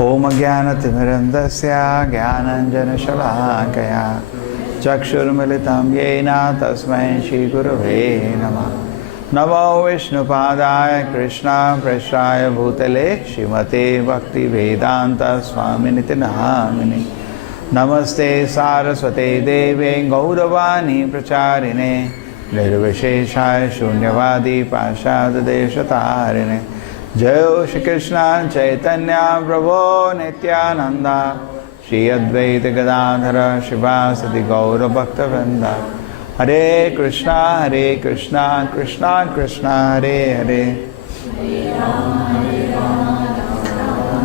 Om Jnanatimirandasya Jnananjanashalakaya Chakshurmilitam Yena Tasmai Shri Gurave Namah. Namo Vishnupadaya Krishna Prashraya Bhutale Srimate Bhakti Vedanta Swaminiti Namini. Namaste Saraswate Deve Gauravani Pracharine Nirvisheshaya Shunyavadi Pashad Deshatarine. Jai Shri Krishna Chaitanya Prabhu Nityananda Shri Advaita Gadadhara Shivasati Gaura Bhakta Vrinda. Hare Krishna Krishna Krishna Hare Hare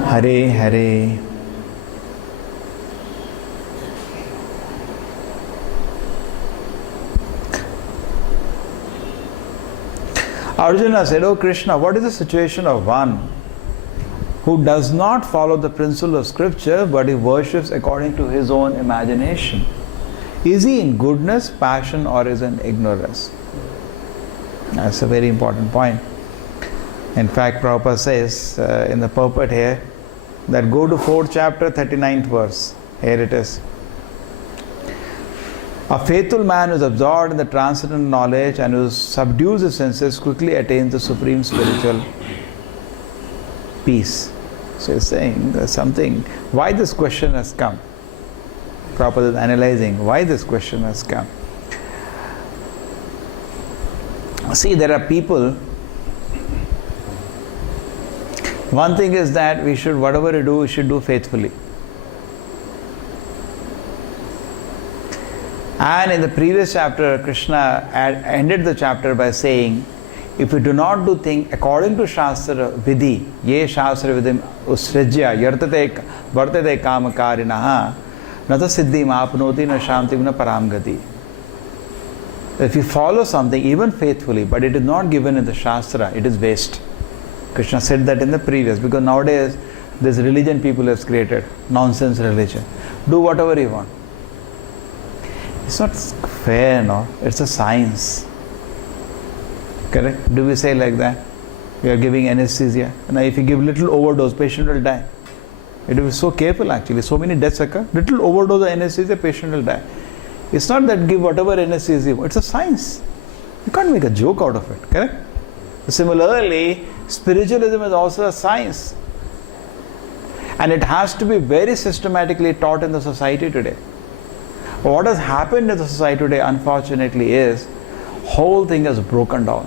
Hare Hare. Arjuna said, "Oh Krishna, what is the situation of one who does not follow the principle of scripture but he worships according to his own imagination? Is he in goodness, passion, or is in ignorance?" That's a very important point. In fact, Prabhupada says in the purport here that go to 4th chapter, 39th verse. Here it is. A faithful man who is absorbed in the transcendental knowledge and who subdues his senses quickly attains the supreme spiritual peace. So he's saying there's something. Why this question has come? Prabhupada is analyzing why this question has come. See, there are people. One thing is that we should, whatever we do, we should do faithfully. And in the previous chapter, Krishna ended the chapter by saying, if we do not do things according to Shastra Vidhi, ye Shastra Vidhim usrajya yartate vartate kamakarinaha nata siddhim apnoti na shantim na paramgati. If you follow something even faithfully, but it is not given in the Shastra, it is waste. Krishna said that in the previous, because nowadays this religion people have created, nonsense religion. Do whatever you want. It's not fair, no? It's a science. Correct? Do we say like that? We are giving anesthesia. Now if you give little overdose, patient will die. It is so careful actually. So many deaths occur. Little overdose of anesthesia, patient will die. It's not that give whatever anesthesia. It's a science. You can't make a joke out of it. Correct? Similarly, spiritualism is also a science. And it has to be very systematically taught in the society today. What has happened in the society today, unfortunately, is whole thing has broken down.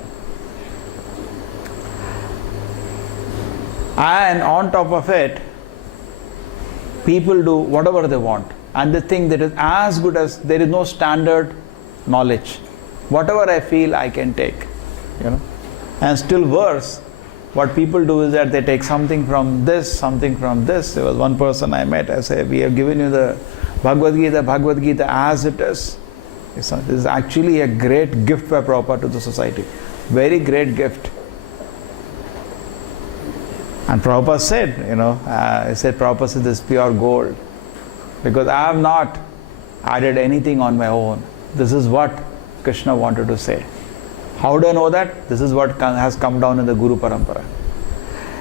And on top of it, people do whatever they want. And they think that is as good as, there is no standard knowledge. Whatever I feel, I can take. You know. And still worse, what people do is that they take something from this, something from this. There was one person I met, I said, we have given you the Bhagavad Gita as it is. This is actually a great gift by Prabhupada to the society. Very great gift. And Prabhupada said, he said, Prabhupada said this is pure gold. Because I have not added anything on my own. This is what Krishna wanted to say. How do I know that? This is what has come down in the Guru Parampara.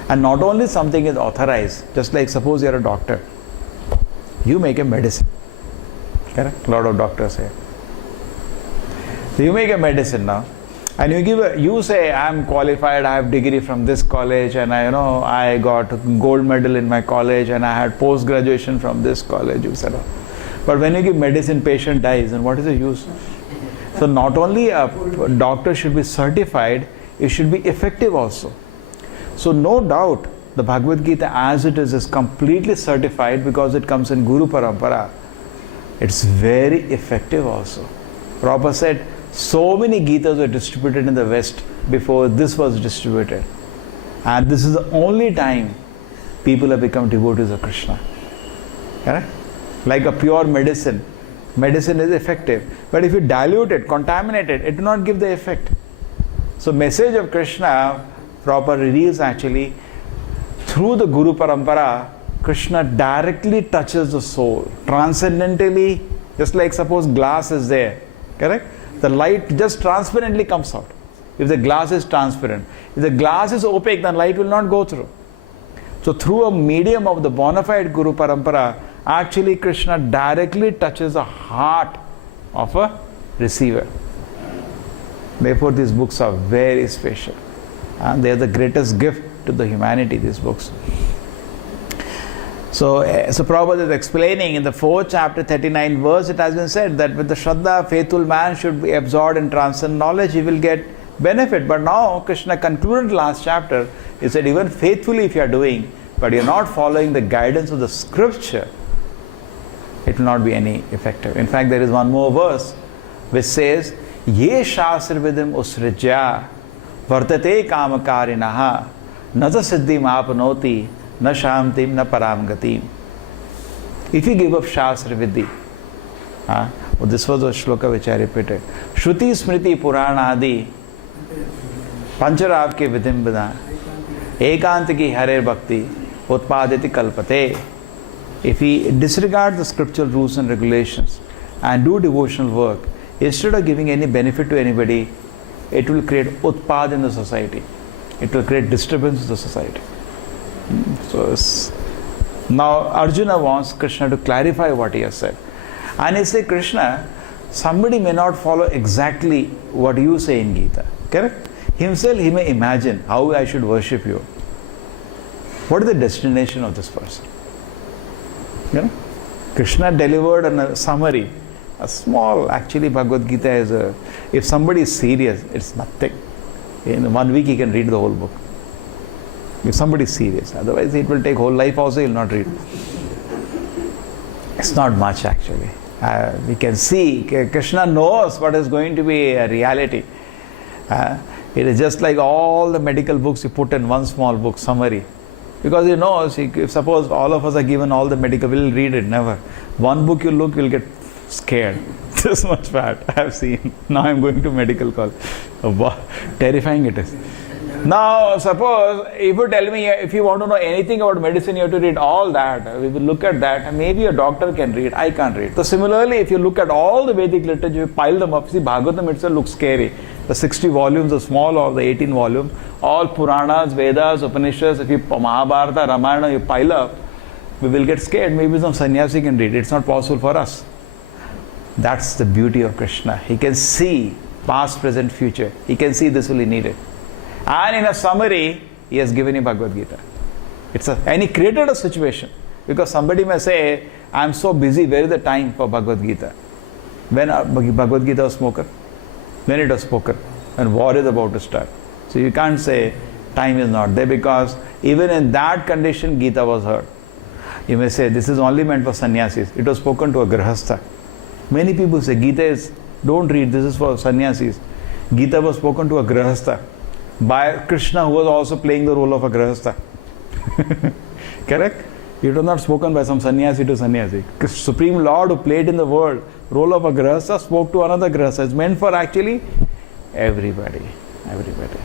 And not only something is authorized, just like suppose you are a doctor. You make a medicine. Correct? A lot of doctors say. So you make a medicine now, and you say, I am qualified, I have degree from this college, and I got a gold medal in my college, and I had post graduation from this college, etc. But when you give medicine, patient dies, and what is the use? So not only a doctor should be certified, it should be effective also. So no doubt, the Bhagavad Gita as it is completely certified because it comes in Guru Parampara. It's very effective also. Prabhupada said, so many Gitas were distributed in the West before this was distributed. And this is the only time people have become devotees of Krishna. Correct? Like a pure medicine. Medicine is effective. But if you dilute it, contaminate it, it will not give the effect. So message of Krishna, Prabhupada reveals actually, through the Guru Parampara, Krishna directly touches the soul. Transcendentally, just like suppose glass is there. Correct? The light just transparently comes out. If the glass is transparent. If the glass is opaque, then light will not go through. So through a medium of the bona fide Guru Parampara, actually Krishna directly touches the heart of a receiver. Therefore these books are very special. And they are the greatest gift to the humanity, these books. So Prabhupada is explaining in the 4th chapter, 39 verse, it has been said that with the Shraddha, faithful man should be absorbed in transcendent knowledge, he will get benefit. But now Krishna concluded last chapter, he said even faithfully if you are doing, but you are not following the guidance of the scripture, it will not be any effective. In fact, there is one more verse which says, Ye shastra vidim usrijya vartate kamakarinaha naja siddhim apnoti na shantim na param gatim. If you give up shastra vidhi, well, this was a shloka which I repeated. Shruti smriti purana adi pancharav ke vidhim bida ekant ki hare bhakti utpaditi kalpate. If we disregard the scriptural rules and regulations and do devotional work, instead of giving any benefit to anybody, it will create utpad in the society. It will create disturbance in the society. So now Arjuna wants Krishna to clarify what he has said. And he said, Krishna, somebody may not follow exactly what you say in Gita. Correct? Himself he may imagine how I should worship you. What is the destination of this person? You know? Krishna delivered a summary. A small, actually Bhagavad Gita is if somebody is serious, it's nothing. In 1 week he can read the whole book. If somebody is serious, otherwise it will take whole life also, he will not read. It's not much actually. We can see, Krishna knows what is going to be a reality. It is just like all the medical books you put in one small book, summary. Because he knows, if suppose all of us are given all the medical, we will read it, never. One book you look, you will get scared. This much fat I have seen. Now I am going to medical college. Oh, wow. Terrifying it is. Now suppose if you tell me if you want to know anything about medicine, you have to read all that. We will look at that and maybe a doctor can read, I can't read. So similarly, if you look at all the Vedic literature, you pile them up. See, Bhagavatam itself looks scary. The 60 volumes, the small or the 18 volumes, all Puranas, Vedas, Upanishads, if you Mahabharata, Ramayana, you pile up, we will get scared. Maybe some sannyasi can read. It's not possible for us. That's the beauty of Krishna. He can see past, present, future. He can see this will be needed. And in a summary, he has given you Bhagavad Gita. And he created a situation. Because somebody may say, I am so busy, where is the time for Bhagavad Gita? When Bhagavad Gita was spoken? When it was spoken? When war is about to start. So you can't say time is not there, because even in that condition, Gita was heard. You may say, this is only meant for sannyasis. It was spoken to a grihastha. Many people say, Gita is, don't read, this is for sannyasis. Gita was spoken to a grihastha by Krishna, who was also playing the role of a grihastha. Correct? It was not spoken by some sannyasi to sannyasi. Supreme Lord who played in the world role of a grihastha spoke to another grihastha. It's meant for actually everybody. Everybody.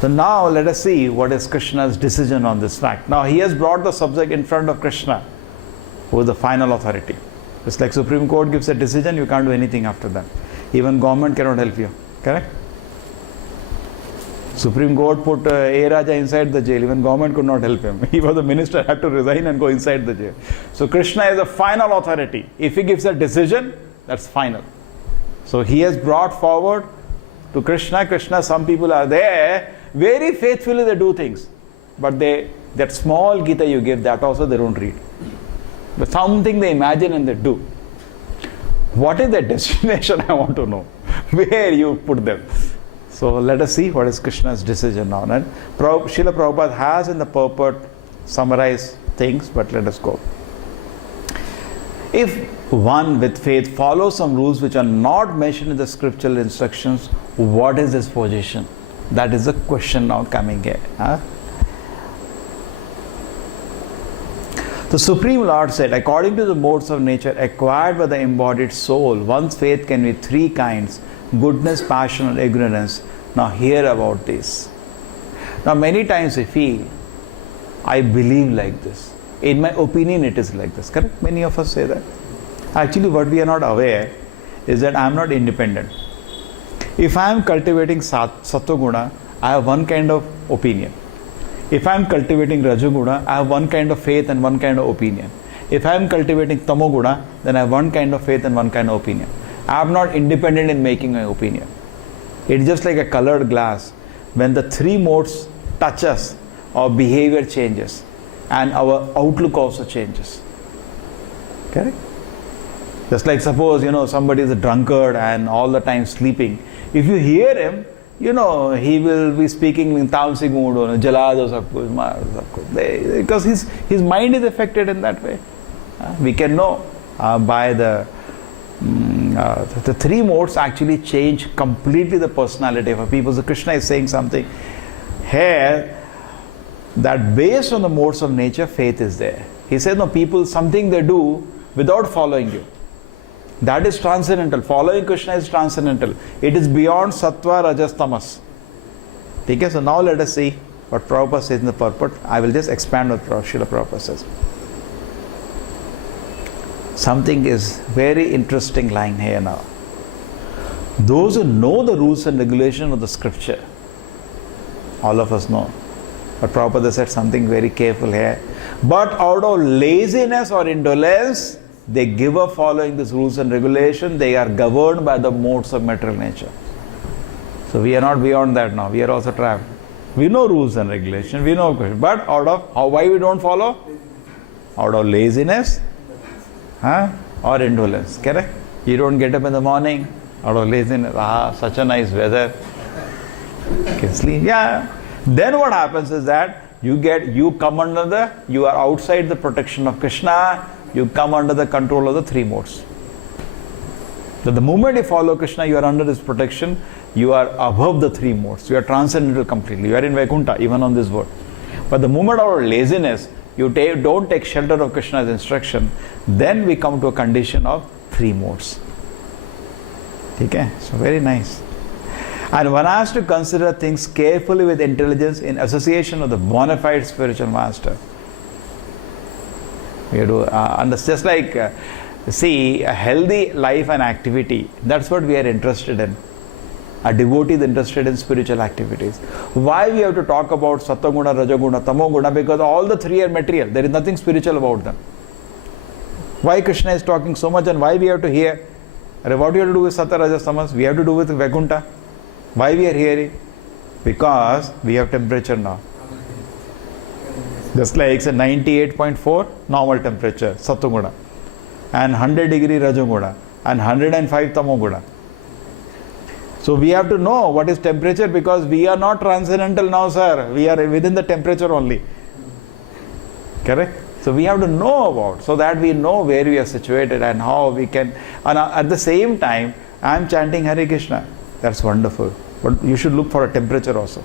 So now let us see what is Krishna's decision on this fact. Now he has brought the subject in front of Krishna, who is the final authority. It's like Supreme Court gives a decision, you can't do anything after that. Even government cannot help you. Correct? Supreme Court put A. Raja inside the jail. Even government could not help him. He was the minister, had to resign and go inside the jail. So Krishna is the final authority. If he gives a decision, that's final. So he has brought forward to Krishna. Krishna, some people are there, very faithfully they do things. But that small Gita you give, that also they don't read. But something they imagine and they do. What is their destination? I want to know. Where you put them. So let us see what is Krishna's decision on it. Srila Prabhupada has in the purport summarized things, but let us go. If one with faith follows some rules which are not mentioned in the scriptural instructions, what is his position? That is the question now coming here. The Supreme Lord said, according to the modes of nature acquired by the embodied soul, one's faith can be three kinds: goodness, passion, and ignorance. Now hear about this. Now many times we feel, I believe like this. In my opinion it is like this. Correct? Many of us say that. Actually what we are not aware is that I am not independent. If I am cultivating Sattva Guna, I have one kind of opinion. If I am cultivating Rajoguna, I have one kind of faith and one kind of opinion. If I am cultivating Tamoguna, then I have one kind of faith and one kind of opinion. I am not independent in making my opinion. It's just like a colored glass. When the three modes touch us, our behavior changes and our outlook also changes. Correct? Just like suppose, somebody is a drunkard and all the time sleeping. If you hear him, he will be speaking in tamasic mood, jalado sab kuch, maar sab kuch. Because his mind is affected in that way. We can know by the three modes actually change completely the personality of a people. So Krishna is saying something here that based on the modes of nature, faith is there. He said, no, people, something they do without following you. That is transcendental. Following Krishna is transcendental. It is beyond sattva, rajas, tamas. Okay, so now let us see what Prabhupada says in the purport. I will just expand what Srila Prabhupada says. Something is very interesting line here now. Those who know the rules and regulations of the scripture, all of us know. But Prabhupada said something very careful here. But out of laziness or indolence, they give up following these rules and regulations. They are governed by the modes of material nature. So we are not beyond that now. We are also trapped. We know rules and regulations. We know, but why we don't follow? Out of laziness, or indolence. Correct? You don't get up in the morning out of laziness. Such a nice weather. You can sleep. Yeah. Then what happens is that you come under you are outside the protection of Krishna. You come under the control of the three modes. So the moment you follow Krishna, you are under his protection. You are above the three modes. You are transcendental completely. You are in Vaikuntha, even on this world. But the moment of laziness, you don't take shelter of Krishna's instruction, then we come to a condition of three modes. Okay? So very nice. And one has to consider things carefully with intelligence in association with the bona fide spiritual master. We have to understand, just like, a healthy life and activity, that's what we are interested in. A devotee is interested in spiritual activities. Why we have to talk about Sattva-guna, Rajaguna, Tamoguna? Because all the three are material. There is nothing spiritual about them. Why Krishna is talking so much and why we have to hear? What we have to do with Sattva, Rajas, Tamas? We have to do with Vaikuntha. Why we are hearing? Because we have temperature now. Just like it's a 98.4 normal temperature, Sattva-guna, and 100 degree Rajaguna, and 105 Tamoguna. So we have to know what is temperature, because we are not transcendental now, sir. We are within the temperature only. Correct? So we have to know about, so that we know where we are situated and how we can. And at the same time, I am chanting Hare Krishna. That's wonderful. But you should look for a temperature also.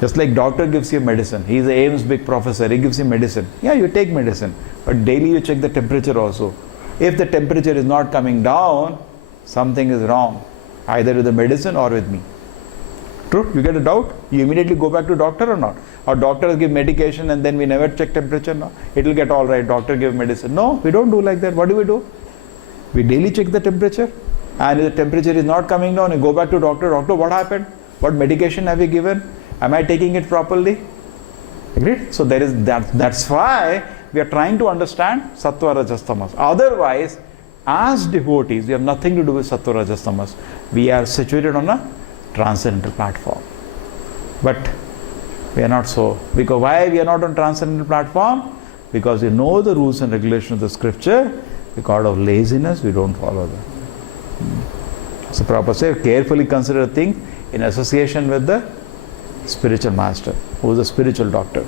Just like doctor gives you medicine. He is a AIMS big professor. He gives you medicine. Yeah, you take medicine. But daily you check the temperature also. If the temperature is not coming down, something is wrong. Either with the medicine or with me. True? You get a doubt? You immediately go back to doctor or not? Or doctors give medication and then we never check temperature? No. It will get all right. Doctor give medicine. No, we don't do like that. What do? We daily check the temperature. And if the temperature is not coming down, you go back to doctor. Doctor, what happened? What medication have you given? Am I taking it properly? Agreed? So there is that's why we are trying to understand Sattva, Rajas, Tamas. Otherwise, as devotees, we have nothing to do with Sattva, Rajas, Tamas. We are situated on a transcendental platform. But we are not so. Because why we are not on transcendental platform? Because we know the rules and regulations of the scripture. Because of laziness, we don't follow them. So Prabhupada says, carefully consider a thing in association with the spiritual master, who is a spiritual doctor.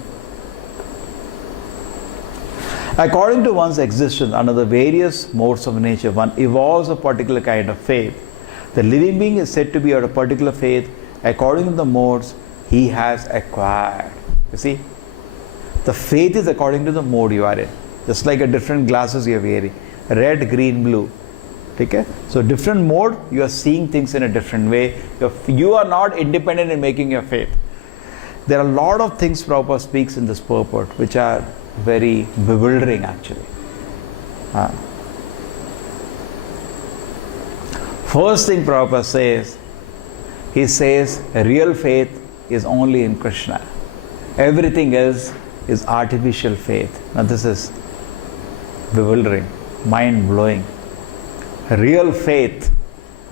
According to one's existence under the various modes of nature, one evolves a particular kind of faith. The living being is said to be of a particular faith according to the modes he has acquired. You see, the faith is according to the mode you are in. Just like a different glasses you are wearing, red, green, blue. Okay? So different mode, you are seeing things in a different way. You are not independent in making your faith. There are a lot of things Prabhupada speaks in this purport which are very bewildering actually. First thing Prabhupada says, he says real faith is only in Krishna. Everything else is artificial faith. Now this is bewildering, mind-blowing. Real faith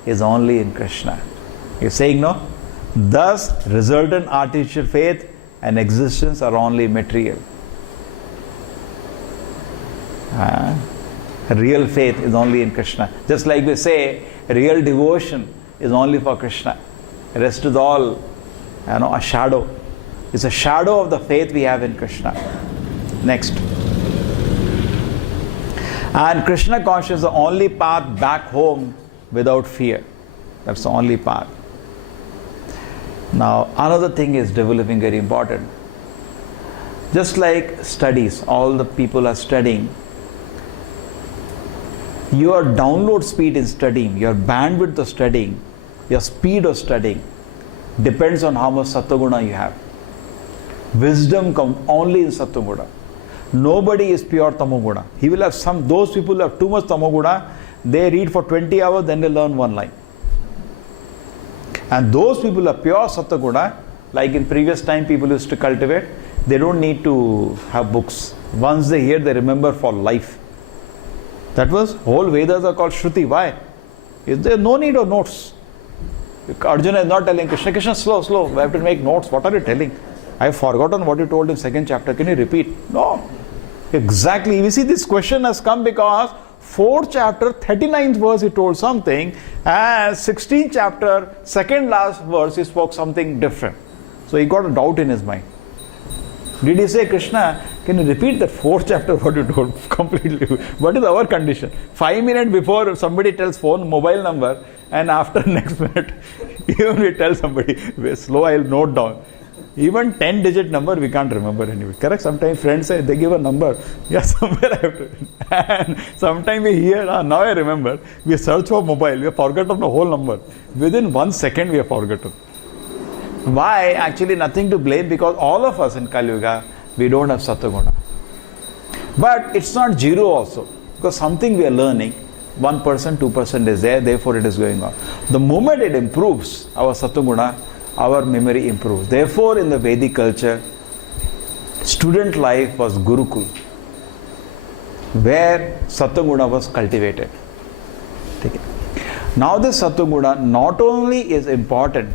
is only in Krishna. You're saying no? Thus, resultant artificial faith and existence are only material. Real faith is only in Krishna. Just like we say, real devotion is only for Krishna. The rest is all, a shadow. It's a shadow of the faith we have in Krishna. Next. And Krishna consciousness is the only path back home without fear. That's the only path. Now, another thing is developing very important. Just like studies, all the people are studying. Your download speed in studying, your bandwidth of studying, your speed of studying depends on how much Sattva-guna you have. Wisdom comes only in Sattva-guna. Nobody is pure Tamo-guna. He will have those people who have too much Tamo-guna, they read for 20 hours, then they learn one line. And those people who are pure Sattva-guna, like in previous time people used to cultivate, they don't need to have books. Once they hear, they remember for life. That was, whole Vedas are called Shruti. Why? Is there no need of notes? Arjuna is not telling Krishna, Krishna, slow, we have to make notes. What are you telling? I have forgotten what you told in second chapter. Can you repeat? No. Exactly. You see, this question has come because 4th chapter, 39th verse, he told something, and 16th chapter, second last verse, he spoke something different. So he got a doubt in his mind. Did he say, Krishna, can you repeat that 4th chapter what you told completely? What is our condition? 5 minutes before somebody tells phone, mobile number, and after next minute, even we tell somebody, slow, I'll note down. Even 10-digit number we can't remember anyway. Correct? Sometimes friends say, they give a number. Yeah, somewhere I have to. And sometimes we hear, now I remember, we search for mobile, we have forgotten the whole number. Within 1 second we have forgotten. Why? Actually nothing to blame, because all of us in Kali Yuga, we don't have Sattva-guna. But it's not zero also, because something we are learning, 1%, 2% is there, therefore it is going on. The moment it improves our Sattva-guna, our memory improves. Therefore, in the Vedic culture, student life was Gurukul, where Sattva-guna was cultivated. Okay. Now this Sattva-guna not only is important,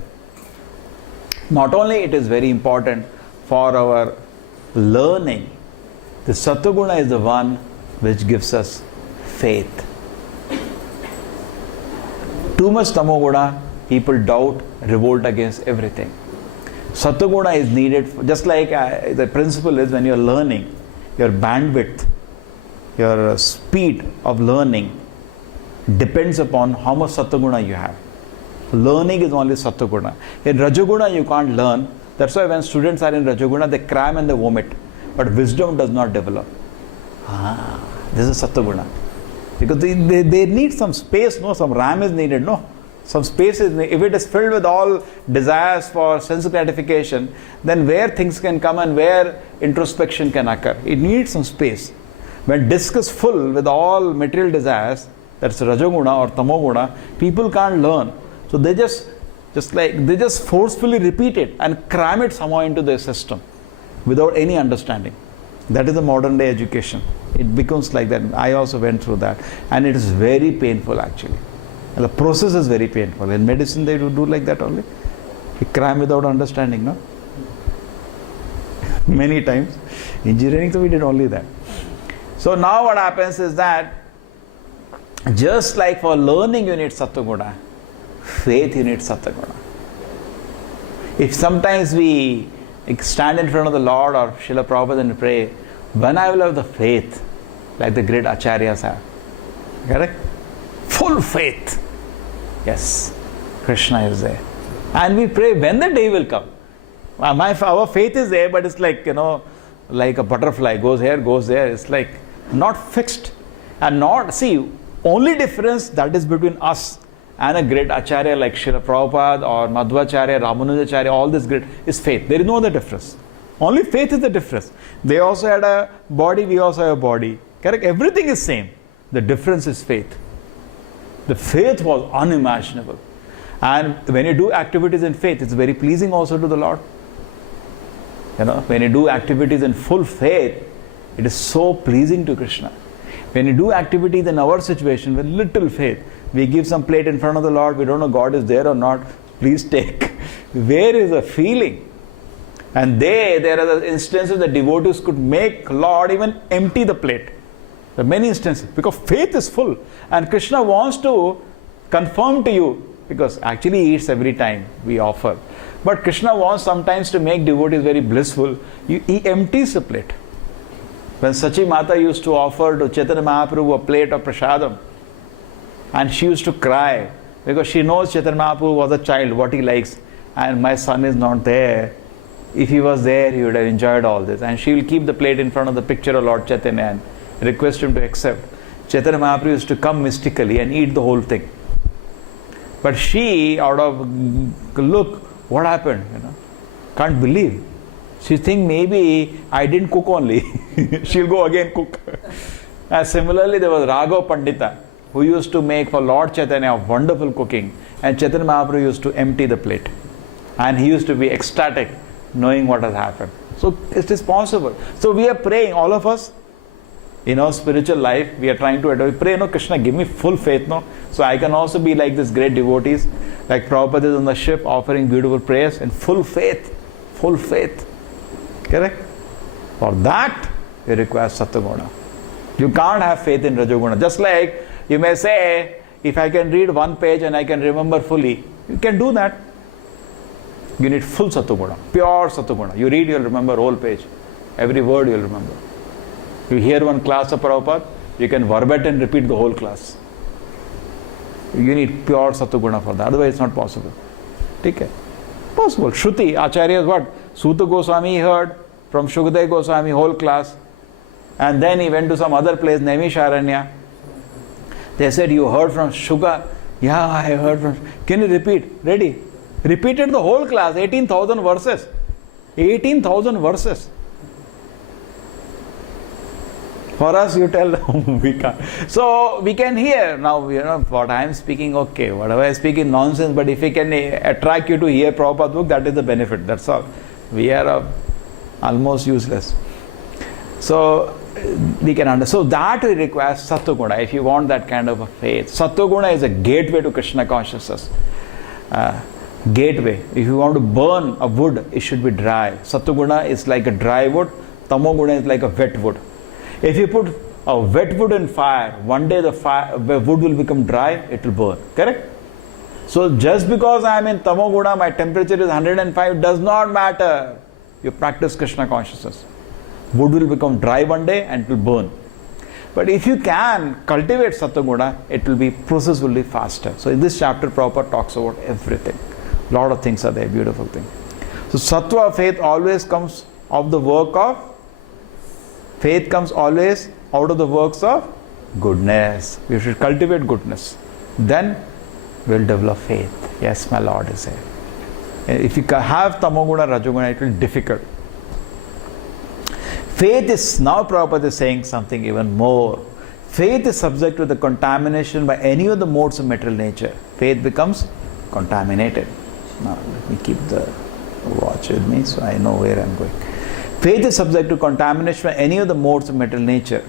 not only it is very important for our learning, the Sattva-guna is the one which gives us faith. Too much Tamo-guna, people doubt, revolt against everything. Sattva-guna is needed, just like the principle is when you are learning, your bandwidth, your speed of learning depends upon how much Sattva-guna you have. Learning is only Sattva-guna. In Rajoguna you can't learn. That's why when students are in Rajoguna, they cram and they vomit. But wisdom does not develop. This is Sattva-guna. Because they need some space, no? Some RAM is needed, no? Some space is needed. If it is filled with all desires for sense gratification, then where things can come and where introspection can occur? It needs some space. When disk is full with all material desires, that's Rajoguna or Tamoguna, people can't learn. So they just forcefully repeat it and cram it somehow into their system without any understanding. That is the modern day education. It becomes like that. I also went through that, and it is very painful actually. And the process is very painful. In medicine they do like that only. You cram without understanding, no? Many times. Engineering, so we did only that. So now what happens is that just like for learning you need Sattva-guna, faith you need Sattva-guna. If sometimes we stand in front of the Lord or Srila Prabhupada and pray, when I will have the faith like the great acharyas have. Correct? Full faith. Yes, Krishna is there. And we pray when the day will come. Our faith is there, but it's like, like a butterfly, goes here, goes there. It's like not fixed. And not, see, only difference that is between us and a great acharya like Srila Prabhupada or Madhvacharya, Ramanujacharya, all this great, is faith. There is no other difference. Only faith is the difference. They also had a body, we also have a body. Correct? Everything is same. The difference is faith. The faith was unimaginable. And when you do activities in faith, it's very pleasing also to the Lord. When you do activities in full faith, it is so pleasing to Krishna. When you do activities in our situation with little faith, we give some plate in front of the Lord, we don't know God is there or not, please take. Where is the feeling? And there are the instances that devotees could make Lord even empty the plate. There are many instances because faith is full and Krishna wants to confirm to you, because actually he eats every time we offer. But Krishna wants sometimes to make devotees very blissful. He empties the plate. When Sachi Mata used to offer to Chaitanya Mahaprabhu a plate of prasadam, and she used to cry because she knows Chaitanya Mahaprabhu was a child, what he likes, and my son is not there. If he was there, he would have enjoyed all this. And she will keep the plate in front of the picture of Lord Chaitanya and request him to accept. Chaitanya Mahaprabhu used to come mystically and eat the whole thing. But she, out of, look, what happened? Can't believe. She thinks maybe I didn't cook only. She'll go again cook. And similarly, there was Raghav Pandita, who used to make for Lord Chaitanya wonderful cooking. And Chaitanya Mahaprabhu used to empty the plate. And he used to be ecstatic, knowing what has happened. So it is possible. So we are praying, all of us, in our spiritual life, we are trying to adore. Pray, Krishna, give me full faith, so I can also be like these great devotees, like Prabhupada is on the ship offering beautiful prayers in full faith. Full faith. Correct? For that, you require Sattva-guna. You can't have faith in Rajoguna. Just like you may say, if I can read one page and I can remember fully, you can do that. You need full Sattva-guna, pure Sattva-guna. You read, you'll remember whole page. Every word you'll remember. You hear one class of Prabhupada, you can verbatim repeat the whole class. You need pure Sattva-guna for that. Otherwise, it's not possible. Okay? Possible. Shruti, Acharya is what? Suta Goswami heard from Shukadeva Goswami, whole class. And then he went to some other place, Naimisharanya. They said, you heard from Shuka? Yeah, I heard from. Can you repeat? Ready? Repeated the whole class, 18,000 verses. 18,000 verses. For us, you tell, we can't. So, we can hear. Now, what I am speaking, okay. Whatever I speak is nonsense, but if we can attract you to hear Prabhupada's book, that is the benefit. That's all. We are almost useless. So, we can understand. So, that requires Sattva-guna, if you want that kind of a faith. Sattva-guna is a gateway to Krishna consciousness. Gateway. If you want to burn a wood, it should be dry. Sattva-guna is like a dry wood. Tamo-guna is like a wet wood. If you put a wet wood in fire, one day the wood will become dry, it will burn. Correct? So just because I am in Tamo-guna, my temperature is 105, does not matter. You practice Krishna consciousness. Wood will become dry one day and it will burn. But if you can cultivate Sattva-guna, it will be, process will be faster. So in this chapter, Prabhupada talks about everything. A lot of things are there, beautiful thing. So Sattva faith always comes of the work of, faith comes always out of the works of goodness. We should cultivate goodness. Then we'll develop faith. Yes, my Lord is here. If you have Tamoguna, Rajoguna, it will be difficult. Faith is, now Prabhupada is saying something even more. Faith is subject to the contamination by any of the modes of material nature. Faith becomes contaminated. Now let me keep the watch with me so I know where I am going. Faith is subject to contamination by any of the modes of material nature.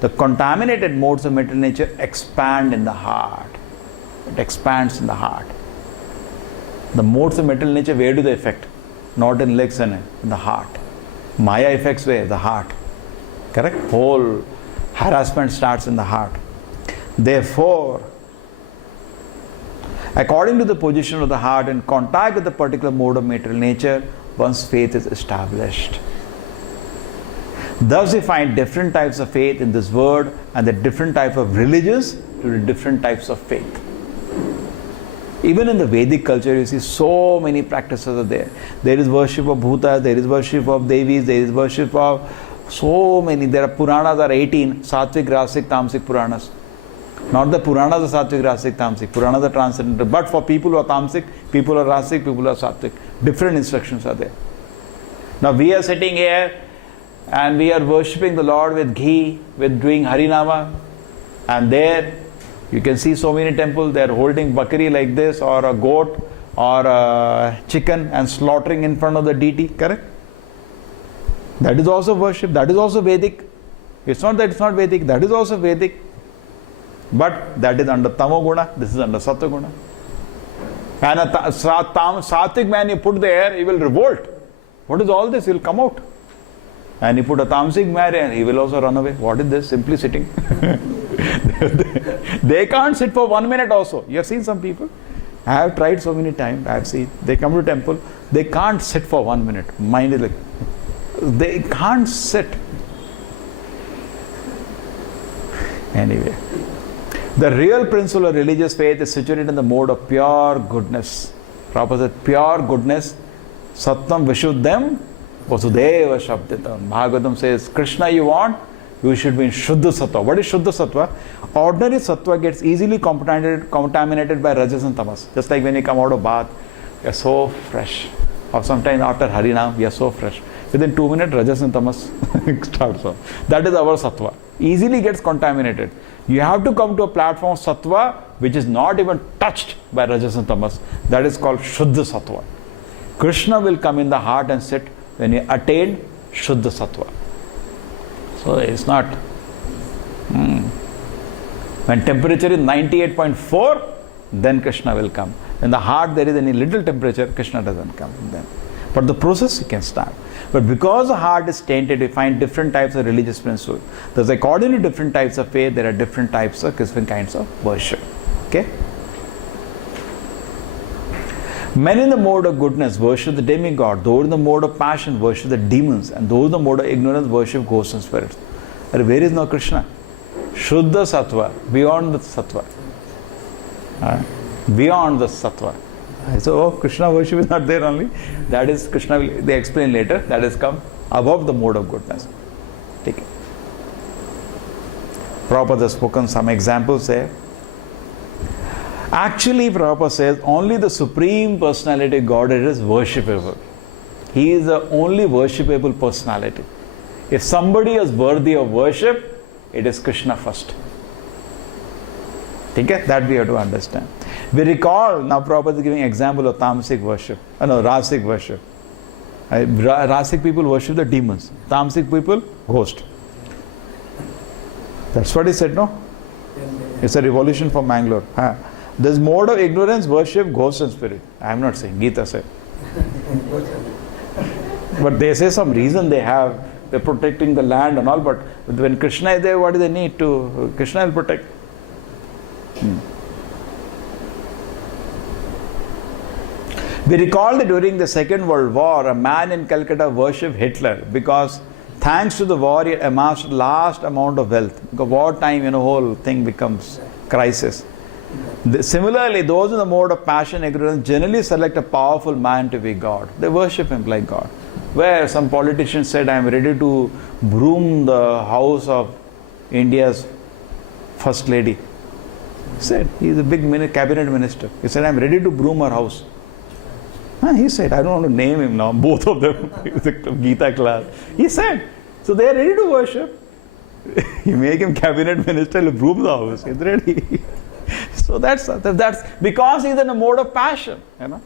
The contaminated modes of material nature expand in the heart. It expands in the heart. The modes of material nature, where do they affect? Not in legs and in the heart. Maya affects where? The heart. Correct? Whole harassment starts in the heart. Therefore, according to the position of the heart in contact with the particular mode of material nature, one's faith is established. Thus we find different types of faith in this world and the different type of religions to the different types of faith. Even in the Vedic culture, you see so many practices are there. There is worship of Bhutas, there is worship of Devis, there is worship of so many. There are Puranas are 18, Sattvic, Rasic, Tamasic Puranas. Not the Puranas are Sattvic, Rasic, Tamasic. Puranas are transcendental. But for people who are Tamasic, people are Rasic, people who are Sattvic. Different instructions are there. Now we are sitting here and we are worshipping the Lord with ghee, with doing Harinama. And there you can see so many temples, they are holding bakari like this, or a goat, or a chicken, and slaughtering in front of the deity, correct? That is also worship. That is also Vedic. It's not that it's not Vedic. That is also Vedic. But that is under Tamo Guna. This is under Sattva Guna. And a Sattvic man you put there, he will revolt. What is all this? He will come out. And you put a Tamasic man and he will also run away. What is this? Simply sitting. They can't sit for 1 minute also. You have seen some people? I have tried so many times. I have seen. They come to temple. They can't sit for 1 minute. Mind is like, they can't sit. Anyway. The real principle of religious faith is situated in the mode of pure goodness. Prabhupada said, pure goodness. Sattam Vishuddham Vasudeva Shabditam. Bhagavatam says, Krishna you want? You should be in Shuddha Sattva. What is Shuddha Sattva? Ordinary Sattva gets easily contaminated by Rajas and Tamas. Just like when you come out of bath, you are so fresh. Or sometimes after Harinam, you are so fresh. Within 2 minutes, Rajas and Tamas starts off. That is our Sattva. Easily gets contaminated. You have to come to a platform of Sattva which is not even touched by Rajas and Tamas. That is called Shuddha Sattva. Krishna will come in the heart and sit when you attain Shuddha Sattva. So it's not. When temperature is 98.4, then Krishna will come. When the heart there is any little temperature, Krishna doesn't come then. But the process you can start. But because the heart is tainted, we find different types of religious principles. Thus, according to different types of faith, there are different types of different kinds of worship. Okay? Men in the mode of goodness worship the demigod. Those in the mode of passion worship the demons. And those in the mode of ignorance worship ghosts and spirits. But where is now Krishna? Shuddha Sattva, beyond the Sattva. Beyond the Sattva. So, oh, Krishna worship is not there only. That is, Krishna will, they explain later, that has come above the mode of goodness. Take it. Prabhupada has spoken some examples there. Actually, Prabhupada says, only the Supreme Personality of Godhead is worshipable. He is the only worshipable personality. If somebody is worthy of worship, it is Krishna first. Okay? That we have to understand. We recall, now Prabhupada is giving example of Tamasic worship. Rasic worship. Rasic people worship the demons. Tamasic people, ghost. That's what he said, no? It's a revolution from Mangalore. This mode of ignorance worship ghost and spirit. I am not saying, Gita said. But they say some reason they have. They're protecting the land and all, but when Krishna is there, what do they need to? Krishna will protect. We recall that during the Second World War, a man in Calcutta worshipped Hitler because thanks to the war, he amassed large amount of wealth. Because wartime, whole thing becomes crisis. Similarly, those in the mode of passion and ignorance generally select a powerful man to be God. They worship him like God. Where some politician said, I am ready to broom the house of India's first lady. He said, he is a big cabinet minister. He said, I am ready to broom her house. He said, I don't want to name him now, both of them, the Gita class. He said, so they are ready to worship. You make him cabinet minister, he'll broom the house. He's ready. So that's because he's in a mode of passion,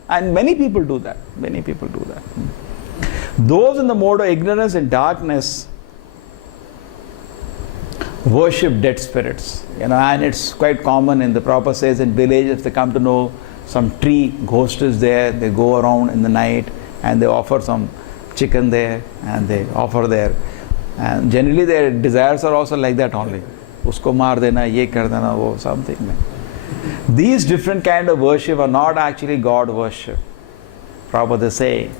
and many people do that. Many people do that. Those in the mode of ignorance and darkness worship dead spirits, and it's quite common in the Prabhupada says in villages, if they come to know some tree, ghost is there, they go around in the night and they offer some chicken there and they offer there. And generally their desires are also like that only. Usko maar dena, ye kar dena, wo something. These different kind of worship are not actually God worship. Prabhupada is saying,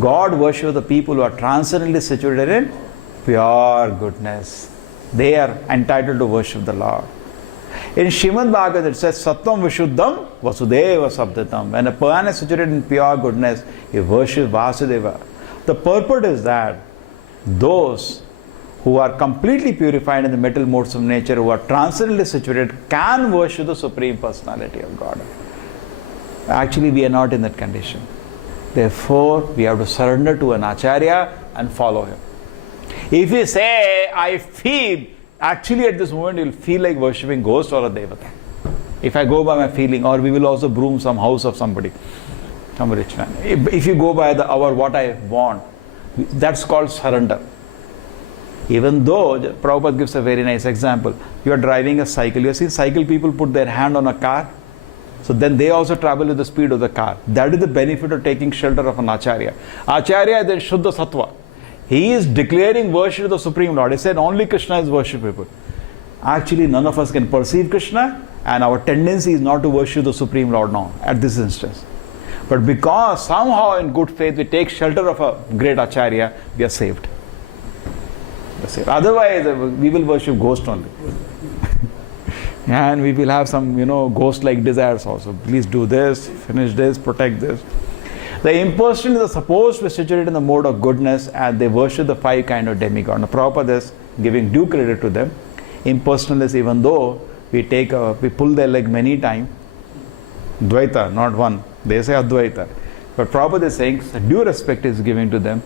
God worship the people who are transcendently situated in pure goodness. They are entitled to worship the Lord. In Srimad Bhagavatam it says, Sattvam Vishuddham Vasudeva Sabdatam. When a person is situated in pure goodness, he worships Vasudeva. The purport is that those who are completely purified in the metal modes of nature, who are transcendently situated, can worship the Supreme Personality of God. Actually, we are not in that condition. Therefore, we have to surrender to an Acharya and follow him. If you say, I feel, actually at this moment you will feel like worshipping ghost or a devata. If I go by my feeling, or we will also broom some house of somebody, some rich man. If you go by our what I want, that's called surrender. Even though, Prabhupada gives a very nice example. You are driving a cycle. You have seen cycle people put their hand on a car. So then they also travel with the speed of the car. That is the benefit of taking shelter of an Acharya. Acharya is then Shuddha Sattva. He is declaring worship to the Supreme Lord. He said only Krishna is worshipable. Actually, none of us can perceive Krishna, and our tendency is not to worship the Supreme Lord now, at this instance. But because somehow in good faith we take shelter of a great Acharya, we are saved. We are saved. Otherwise, we will worship ghost only. And we will have some, ghost-like desires also. Please do this, finish this, protect this. The impersonalists are supposed to be situated in the mode of goodness, and they worship the 5 kind of demigod. Now, Prabhupada is giving due credit to them. Impersonalists, even though we pull their leg many times, Dvaita, not one. They say Advaita. But Prabhupada is saying due respect is given to them.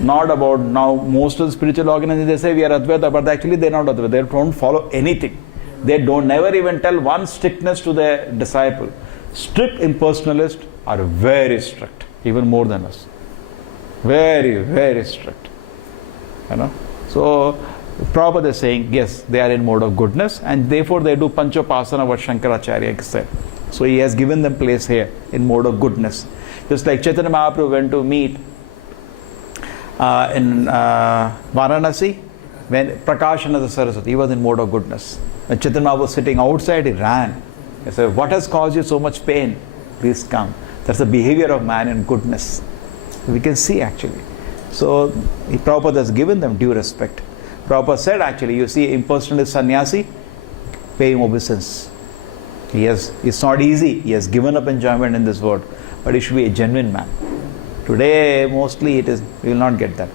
Not about now, most of the spiritual organizations, they say we are Advaita, but actually they are not Advaita. They don't follow anything. They don't never even tell one strictness to their disciple. Strict impersonalists are very strict, even more than us. Very, very strict. So Prabhupada is saying, yes, they are in mode of goodness, and therefore they do Panchopasana what Shankaracharya said. So he has given them place here in mode of goodness. Just like Chaitanya Mahaprabhu went to meet in Varanasi, when Prakashana the Saraswati, he was in mode of goodness. When Chaitanya Mahaprabhu was sitting outside, he ran. He said, what has caused you so much pain? Please come. That's the behavior of man in goodness. We can see actually. So Prabhupada has given them due respect. Prabhupada said actually, you see impersonalist sannyasi, pay him obeisance. It's not easy. He has given up enjoyment in this world. But he should be a genuine man. Today, mostly we will not get that.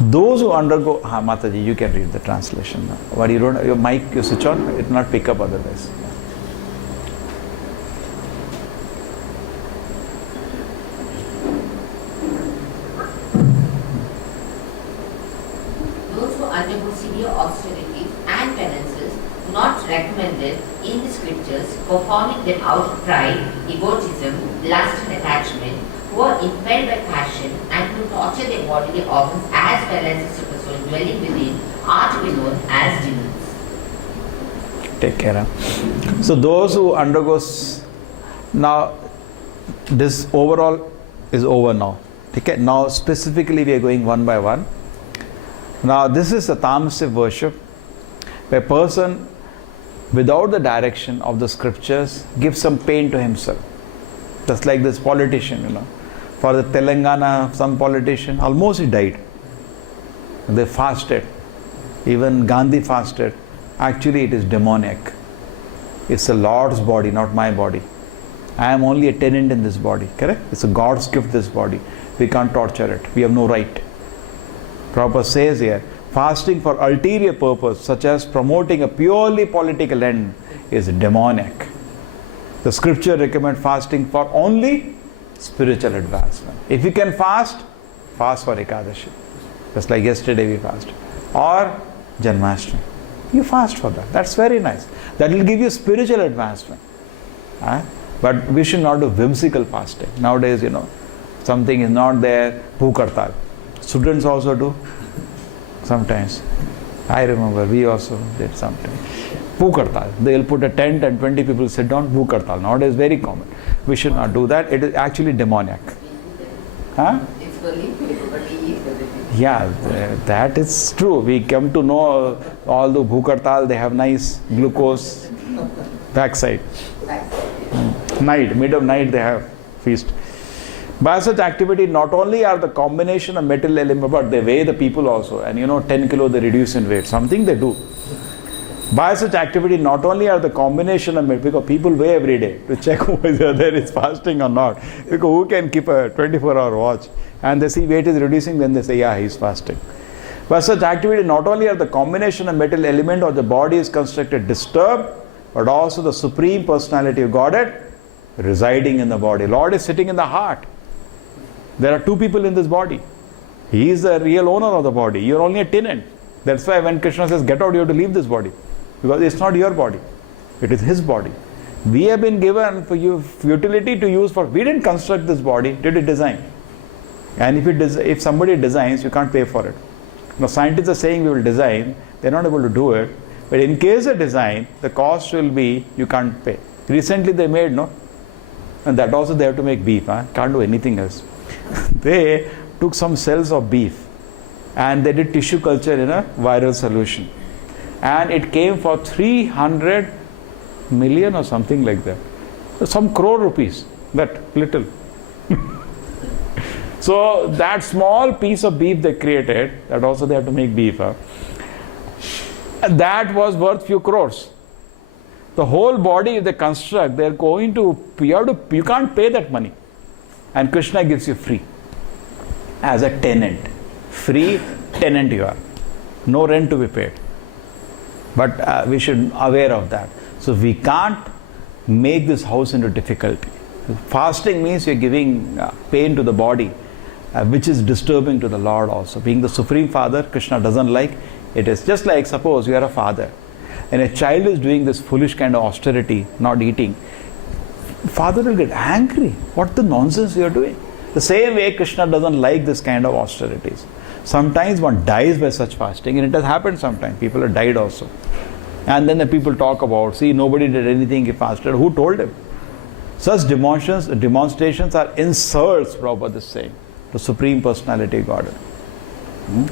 Those who undergo, Mataji, you can read the translation now. But you don't, your mic, you switch on, it will not pick up otherwise. Those who undergo severe austerities and penances not recommended in the scriptures, performing them out of pride, egotism, lust and attachment, who are impelled by passion and who torture their bodily organs as well as the super soul dwelling within, are to be known as demons. Take care. So those who undergo, now this overall is over now. Okay? Now specifically we are going one by one. Now this is a tamasic worship, where a person without the direction of the scriptures gives some pain to himself. Just like this politician, for the Telangana, some politician, almost he died. They fasted. Even Gandhi fasted. Actually, it is demoniac. It's the Lord's body, not my body. I am only a tenant in this body, correct? It's a God's gift, this body. We can't torture it. We have no right. Prabhupada says here, fasting for ulterior purpose, such as promoting a purely political end, is demoniac. The scripture recommends fasting for only spiritual advancement. If you can fast for Ekadashi. Just like yesterday we fasted. Or Janmashtami. You fast for that. That's very nice. That will give you spiritual advancement. But we should not do whimsical fasting. Nowadays, something is not there, bhukartal. Students also do. Sometimes. I remember we also did sometimes. Bhukartal. They will put a tent and 20 people sit down, bhukartal. Nowadays very common. We should not do that. It is actually demoniac. It's for people, but we eat everything. Yeah, that is true. We come to know all the bhukartal, they have nice glucose backside. Night, mid of night they have feast. By such activity, not only are the combination of metal element, but they weigh the people also. And 10 kilo they reduce in weight. Something they do. By such activity, not only are the combination of metal, because people weigh every day to check whether is fasting or not. Because who can keep a 24-hour watch? And they see weight is reducing, then they say, yeah, he's fasting. By such activity, not only are the combination of metal element or the body is constructed disturbed, but also the Supreme Personality of Godhead residing in the body. Lord is sitting in the heart. There are two people in this body. He is the real owner of the body. You are only a tenant. That's why when Krishna says, get out, you have to leave this body. Because it's not your body. It is his body. We have been given for you utility to use for. We didn't construct this body. Did it design? And if somebody designs, you can't pay for it. Now scientists are saying we will design, they're not able to do it. But in case of design, the cost will be you can't pay. Recently they made, no? And that also they have to make beef. Can't do anything else. They took some cells of beef and they did tissue culture in a viral solution. And it came for 300 million or something like that. Some crore rupees, that little. So that small piece of beef they created, that also they have to make beef. That was worth few crores. The whole body if they construct, they're going to, you can't pay that money. And Krishna gives you free. As a tenant. Free tenant you are. No rent to be paid. But we should be aware of that. So we can't make this house into difficulty. Fasting means you're giving pain to the body, which is disturbing to the Lord also. Being the Supreme Father, Krishna doesn't like. It is just like, suppose you are a father and a child is doing this foolish kind of austerity, not eating. Father will get angry. What the nonsense you are doing? The same way Krishna doesn't like this kind of austerities. Sometimes one dies by such fasting, and it has happened sometimes. People have died also. And then the people talk about, see, nobody did anything, he fasted. Who told him? Such demonstrations are insults, Prabhupada is saying, to Supreme Personality Godhead.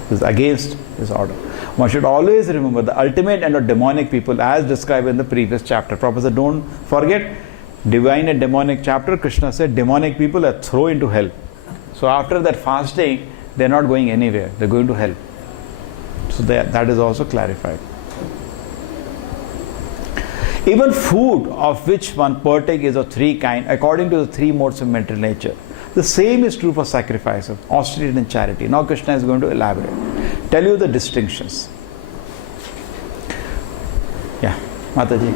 This is against his order. One should always remember the ultimate end of demonic people as described in the previous chapter. Prabhupada said, don't forget, divine and demonic chapter, Krishna said, demonic people are thrown into hell. So after that fasting, they're not going anywhere. They're going to hell. So that is also clarified. Even food of which one partake is of three kinds, according to the three modes of mental nature. The same is true for sacrifice of austerity and charity. Now Krishna is going to elaborate. Tell you the distinctions. Yeah, Mataji.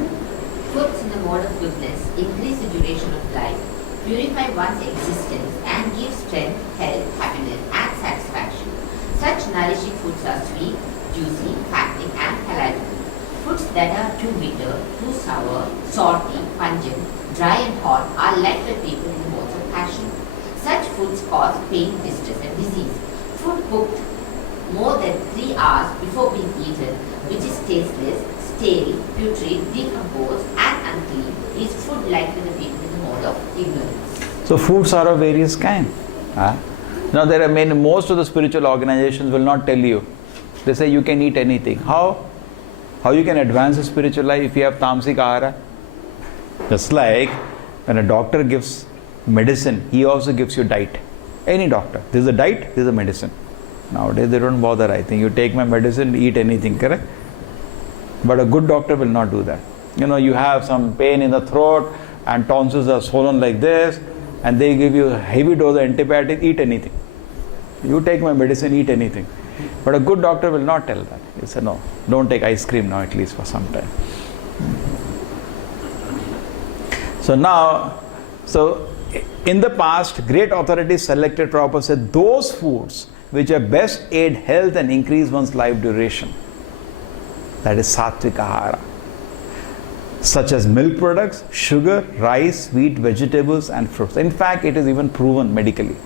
Foods in the mode of goodness increase the duration of life, purify one's existence, and give strength, health, happiness, and satisfaction. Such nourishing foods are sweet, juicy, fattening, and palatable. Foods that are too bitter, too sour, salty, pungent, dry and hot are like the people in the modes of passion. Such foods cause pain, distress and disease. Food cooked more than 3 hours before being eaten, which is tasteless, stale, putrid, decomposed and unclean, is food like to the people in the mode of ignorance. So foods are of various kinds. Now there are many, most of the spiritual organizations will not tell you. They say you can eat anything. How you can advance the spiritual life if you have tamasic ahara? Just like when a doctor gives medicine, he also gives you diet. Any doctor. This is a diet, this is a medicine. Nowadays they don't bother. I think you take my medicine, eat anything, correct? But a good doctor will not do that. You have some pain in the throat and tonsils are swollen like this, and they give you a heavy dose of antibiotic, eat anything. You take my medicine, eat anything. But a good doctor will not tell that. He'll say, no, don't take ice cream now, at least for some time. So in the past, great authorities selected, Prabhupada said, those foods which are best aid health and increase one's life duration. That is sattvic ahara. Such as milk products, sugar, rice, wheat, vegetables and fruits. In fact, it is even proven medically.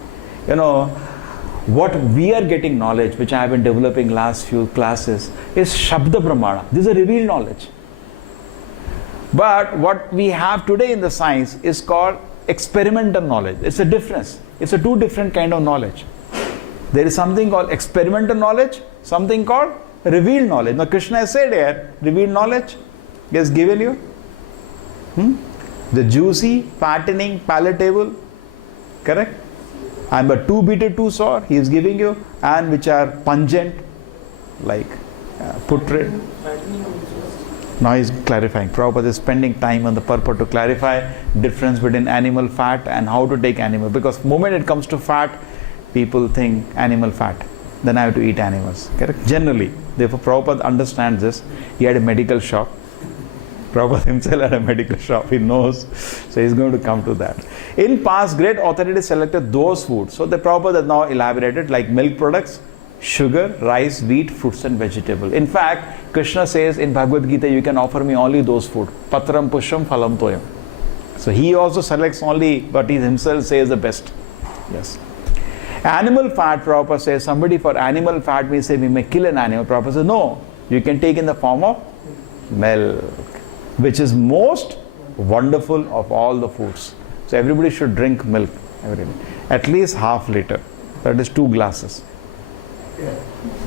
What we are getting knowledge, which I have been developing last few classes, is Shabda Brahmana. This is a revealed knowledge. But what we have today in the science is called experimental knowledge. It's a difference. It's a two different kind of knowledge. There is something called experimental knowledge, something called revealed knowledge. Now Krishna has said here, revealed knowledge he has given you. The juicy, fattening, palatable, correct? And but too bitter, too sour, he is giving you, and which are pungent, like putrid. Now he is clarifying. Prabhupada is spending time on the purport to clarify difference between animal fat and how to take animal. Because the moment it comes to fat, people think animal fat. Then I have to eat animals. Correct? Generally. Therefore Prabhupada understands this. He had a medical shop. Prabhupada himself had a medical shop. He knows. So he is going to come to that. In past, great authorities selected those foods. So the Prabhupada has now elaborated like milk products, sugar, rice, wheat, fruits and vegetables. In fact, Krishna says in Bhagavad Gita, you can offer me only those food. Patram pusham phalam toyam. So he also selects only what he himself says the best. Yes. Animal fat, Prabhupada says, somebody for animal fat, we say we may kill an animal. Prabhupada says, no, you can take in the form of milk, which is most wonderful of all the foods. So everybody should drink milk every day. At least half liter. That is 2 glasses.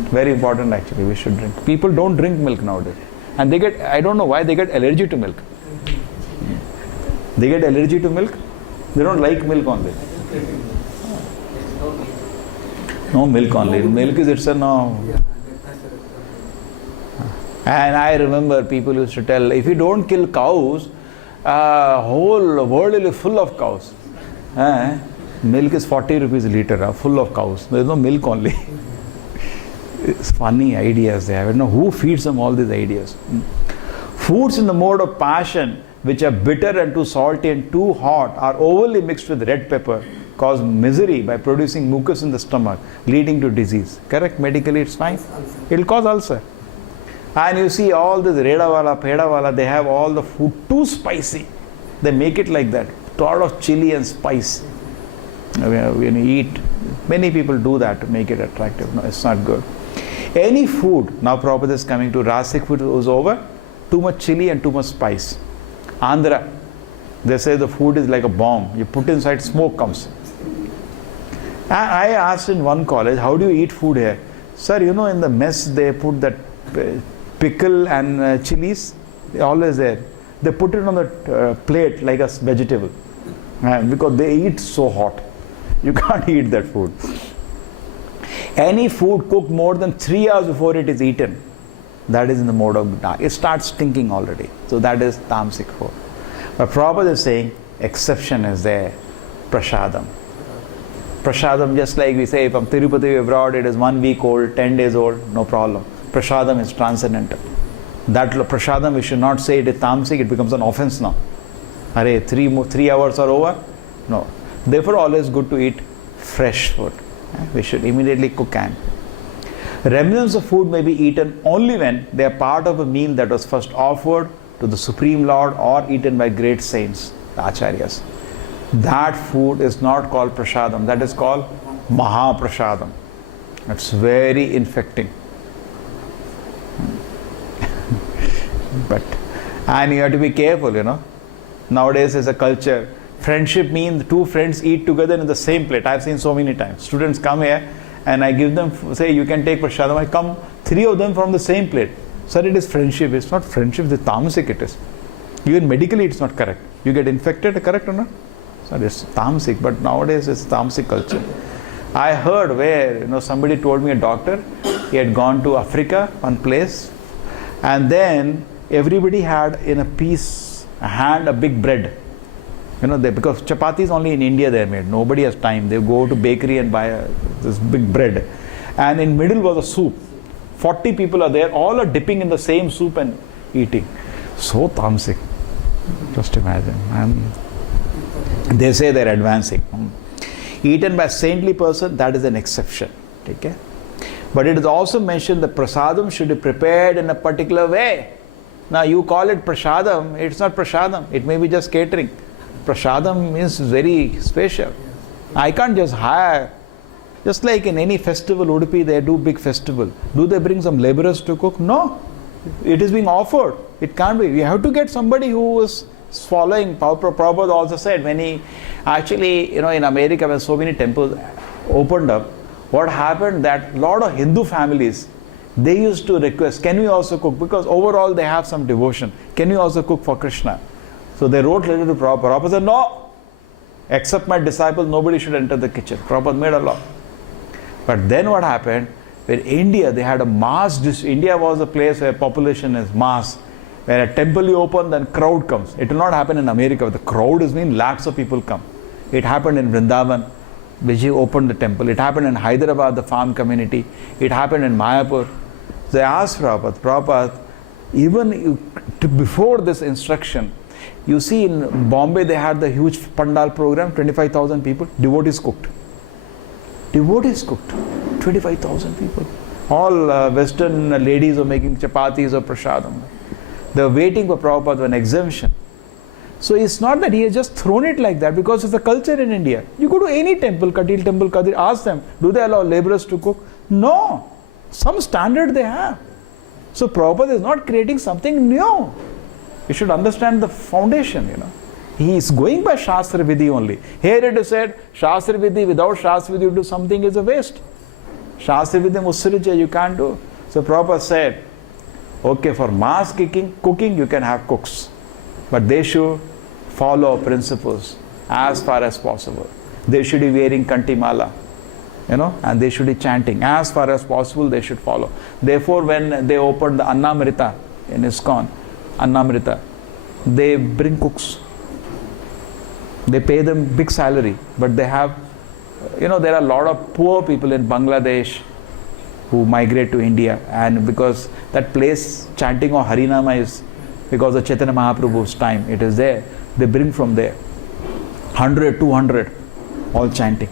Very important actually, we should drink. People don't drink milk nowadays. And they get, I don't know why, they get allergy to milk. They get allergy to milk. They don't like milk only. No milk only. Milk is itself no. And I remember people used to tell, if you don't kill cows, whole world will be full of cows. Milk is 40 rupees a liter, full of cows. There is no milk only. It's funny ideas they have. I don't know who feeds them all these ideas. Foods in the mode of passion, which are bitter and too salty and too hot, are overly mixed with red pepper, cause misery by producing mucus in the stomach, leading to disease. Correct? Medically it's fine. It will cause ulcer. And you see all this redawala, pedawala, they have all the food too spicy. They make it like that. A lot of chili and spice. When you eat, many people do that to make it attractive. No, it's not good. Any food, now Prabhupada is coming to Rasic food was over, too much chili and too much spice. Andhra, they say the food is like a bomb. You put inside, smoke comes. I asked in one college, how do you eat food here? Sir, you know in the mess they put that pickle and chilies, they're always there. They put it on the plate like a vegetable. Because they eat so hot. You can't eat that food. Any food cooked more than 3 hours before it is eaten, that is in the mode of dark. It starts stinking already. So that is tamasic food. But Prabhupada is saying, exception is there. Prasadam. Prasadam, just like we say from Tirupati abroad, it is 1 week old, 10 days old, no problem. Prasadam is transcendental. That prasadam, we should not say it is tamasic, it becomes an offense now. Are 3 hours are over? No. Therefore, always good to eat fresh food. We should immediately cook and. Remnants of food may be eaten only when they are part of a meal that was first offered to the Supreme Lord or eaten by great saints, the Acharyas. That food is not called prasadam, that is called Mahaprasadam. It's very infecting. And you have to be careful, you know. Nowadays there's a culture. Friendship means 2 friends eat together in the same plate. I've seen so many times. Students come here and I give them, say, you can take prasadam. I come, 3 of them from the same plate. Sir, it is friendship. It's not friendship, it's tamasic it is. Even medically it's not correct. You get infected, correct or not? Sir, it's tamasic, but nowadays it's tamasic culture. I heard where, you know, somebody told me, a doctor, he had gone to Africa, one place, and then everybody had in a piece, a hand, a big bread. You know, because chapatis only in India they are made. Nobody has time. They go to bakery and buy this big bread. And in middle was a soup. 40 people are there. All are dipping in the same soup and eating. So tamasic. Just imagine. And they say they're advancing. Eaten by a saintly person, that is an exception. Okay? But it is also mentioned that prasadam should be prepared in a particular way. Now you call it prasadam. It's not prasadam. It may be just catering. Prasadam means very special. I can't just hire, just like in any festival, Udupi, they do big festival. Do they bring some laborers to cook? No. It is being offered. It can't be. We have to get somebody who is following. Prabhupada also said, when he actually, you know, in America, when so many temples opened up, what happened that a lot of Hindu families, they used to request, can we also cook? Because overall they have some devotion. Can you also cook for Krishna? So they wrote letter to Prabhupada. Prabhupada said, no, except my disciples, nobody should enter the kitchen. Prabhupada made a law. But then what happened, in India, they had a mass, India was a place where population is mass. When a temple you open, then crowd comes. It will not happen in America. The crowd is mean lakhs of people come. It happened in Vrindavan, which he opened the temple. It happened in Hyderabad, the farm community. It happened in Mayapur. They asked Prabhupada, even before this instruction, you see in Bombay they had the huge Pandal program, 25,000 people, devotees cooked. Devotees cooked, 25,000 people. All Western ladies were making chapatis or prasadam. They were waiting for Prabhupada for an exemption. So it's not that he has just thrown it like that, because it's a culture in India. You go to any temple, Katil temple, Kadir, ask them, do they allow laborers to cook? No. Some standard they have. So Prabhupada is not creating something new. You should understand the foundation, He is going by Shastra Vidhi only. Here it is said, Shastra Vidhi, without Shastra Vidhi you do something is a waste. Shastra Vidhi Musrija you can't do. So Prabhupada said, okay, for mass cooking you can have cooks. But they should follow principles as far as possible. They should be wearing kantimala, and they should be chanting. As far as possible, they should follow. Therefore, when they opened the Annamrita in ISKCON, Annamrita, they bring cooks. They pay them big salary, but they have, there are a lot of poor people in Bangladesh who migrate to India, and because that place chanting of Harinama is because of Chaitanya Mahaprabhu's time, it is there. They bring from there 100, 200, all chanting.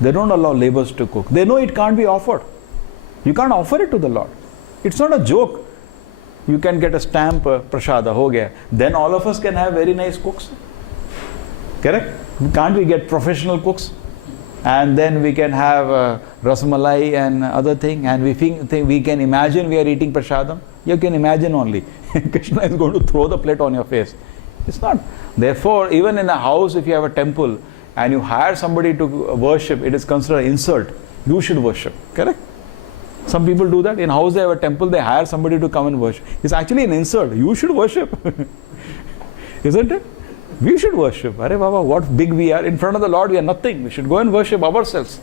They don't allow laborers to cook. They know it can't be offered. You can't offer it to the Lord. It's not a joke. You can get a stamp, prasada, ho gaya. Then all of us can have very nice cooks. Correct? Can't we get professional cooks? And then we can have rasamalai and other thing, and we think we can imagine we are eating prasadam. You can imagine only. Krishna is going to throw the plate on your face. It's not. Therefore, even in a house, if you have a temple and you hire somebody to worship, it is considered an insult. You should worship. Correct? Some people do that. In house they have a temple, they hire somebody to come and worship. It's actually an insult. You should worship. Isn't it? We should worship. Arey Baba, what big we are. In front of the Lord we are nothing. We should go and worship ourselves.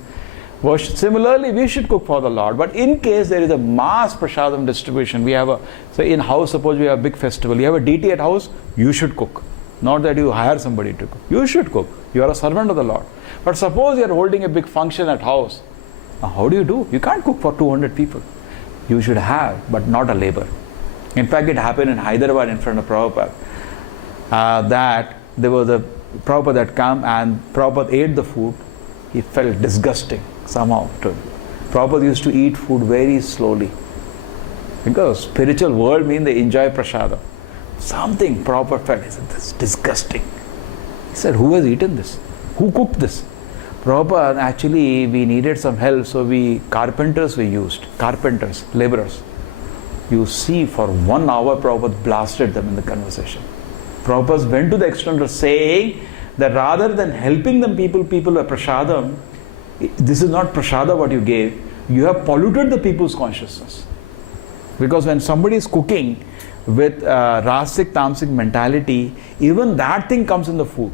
Similarly, we should cook for the Lord. But in case there is a mass prasadam distribution, we have so in house, suppose we have a big festival, you have a deity at house, you should cook. Not that you hire somebody to cook. You should cook. You are a servant of the Lord. But suppose you are holding a big function at house. Now how do? You can't cook for 200 people. You should have, but not a labor. In fact, it happened in Hyderabad in front of Prabhupada. That there was a Prabhupada that came and Prabhupada ate the food. He felt disgusting somehow. Prabhupada used to eat food very slowly. Because spiritual world means they enjoy prasada. Something Prabhupada felt. He said, this is disgusting. He said, who has eaten this? Who cooked this? Prabhupada, actually we needed some help, so carpenters we used. Carpenters, laborers. You see, for 1 hour Prabhupada blasted them in the conversation. Prabhupada went to the extent of saying that rather than helping them people are prasadam, this is not prasada what you gave, you have polluted the people's consciousness. Because when somebody is cooking with rasic, tamasic mentality, even that thing comes in the food.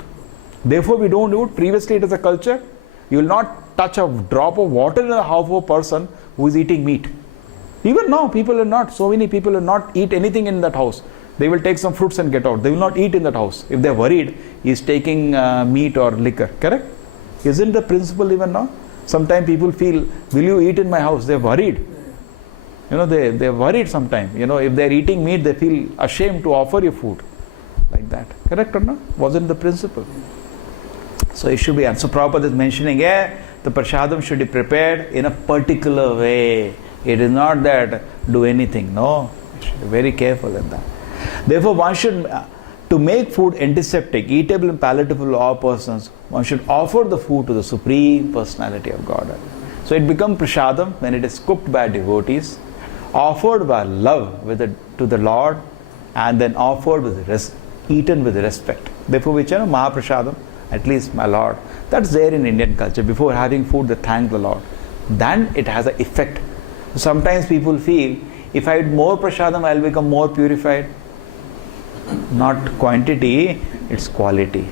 Therefore we don't do it. Previously it is a culture. You will not touch a drop of water in the house of a person who is eating meat. Even now so many people will not eat anything in that house. They will take some fruits and get out. They will not eat in that house. If they are worried, he is taking meat or liquor. Correct? Isn't the principle even now? Sometimes people feel, will you eat in my house? They are worried. They are worried sometimes. If they are eating meat, they feel ashamed to offer you food. Like that. Correct or not? Wasn't the principle? So it should be. And so Prabhupada is mentioning, the prasadam should be prepared in a particular way. It is not that do anything. No. You should be very careful in that. Therefore, one should, to make food antiseptic, eatable and palatable to all persons, one should offer the food to the Supreme Personality of Godhead. So it becomes prasadam when it is cooked by devotees, offered by love to the Lord, and then offered eaten with respect. Therefore, we say Mahaprasadam, at least my Lord. That's there in Indian culture. Before having food, they thank the Lord. Then it has an effect. Sometimes people feel, if I eat more prasadam, I will become more purified. Not quantity, it's quality.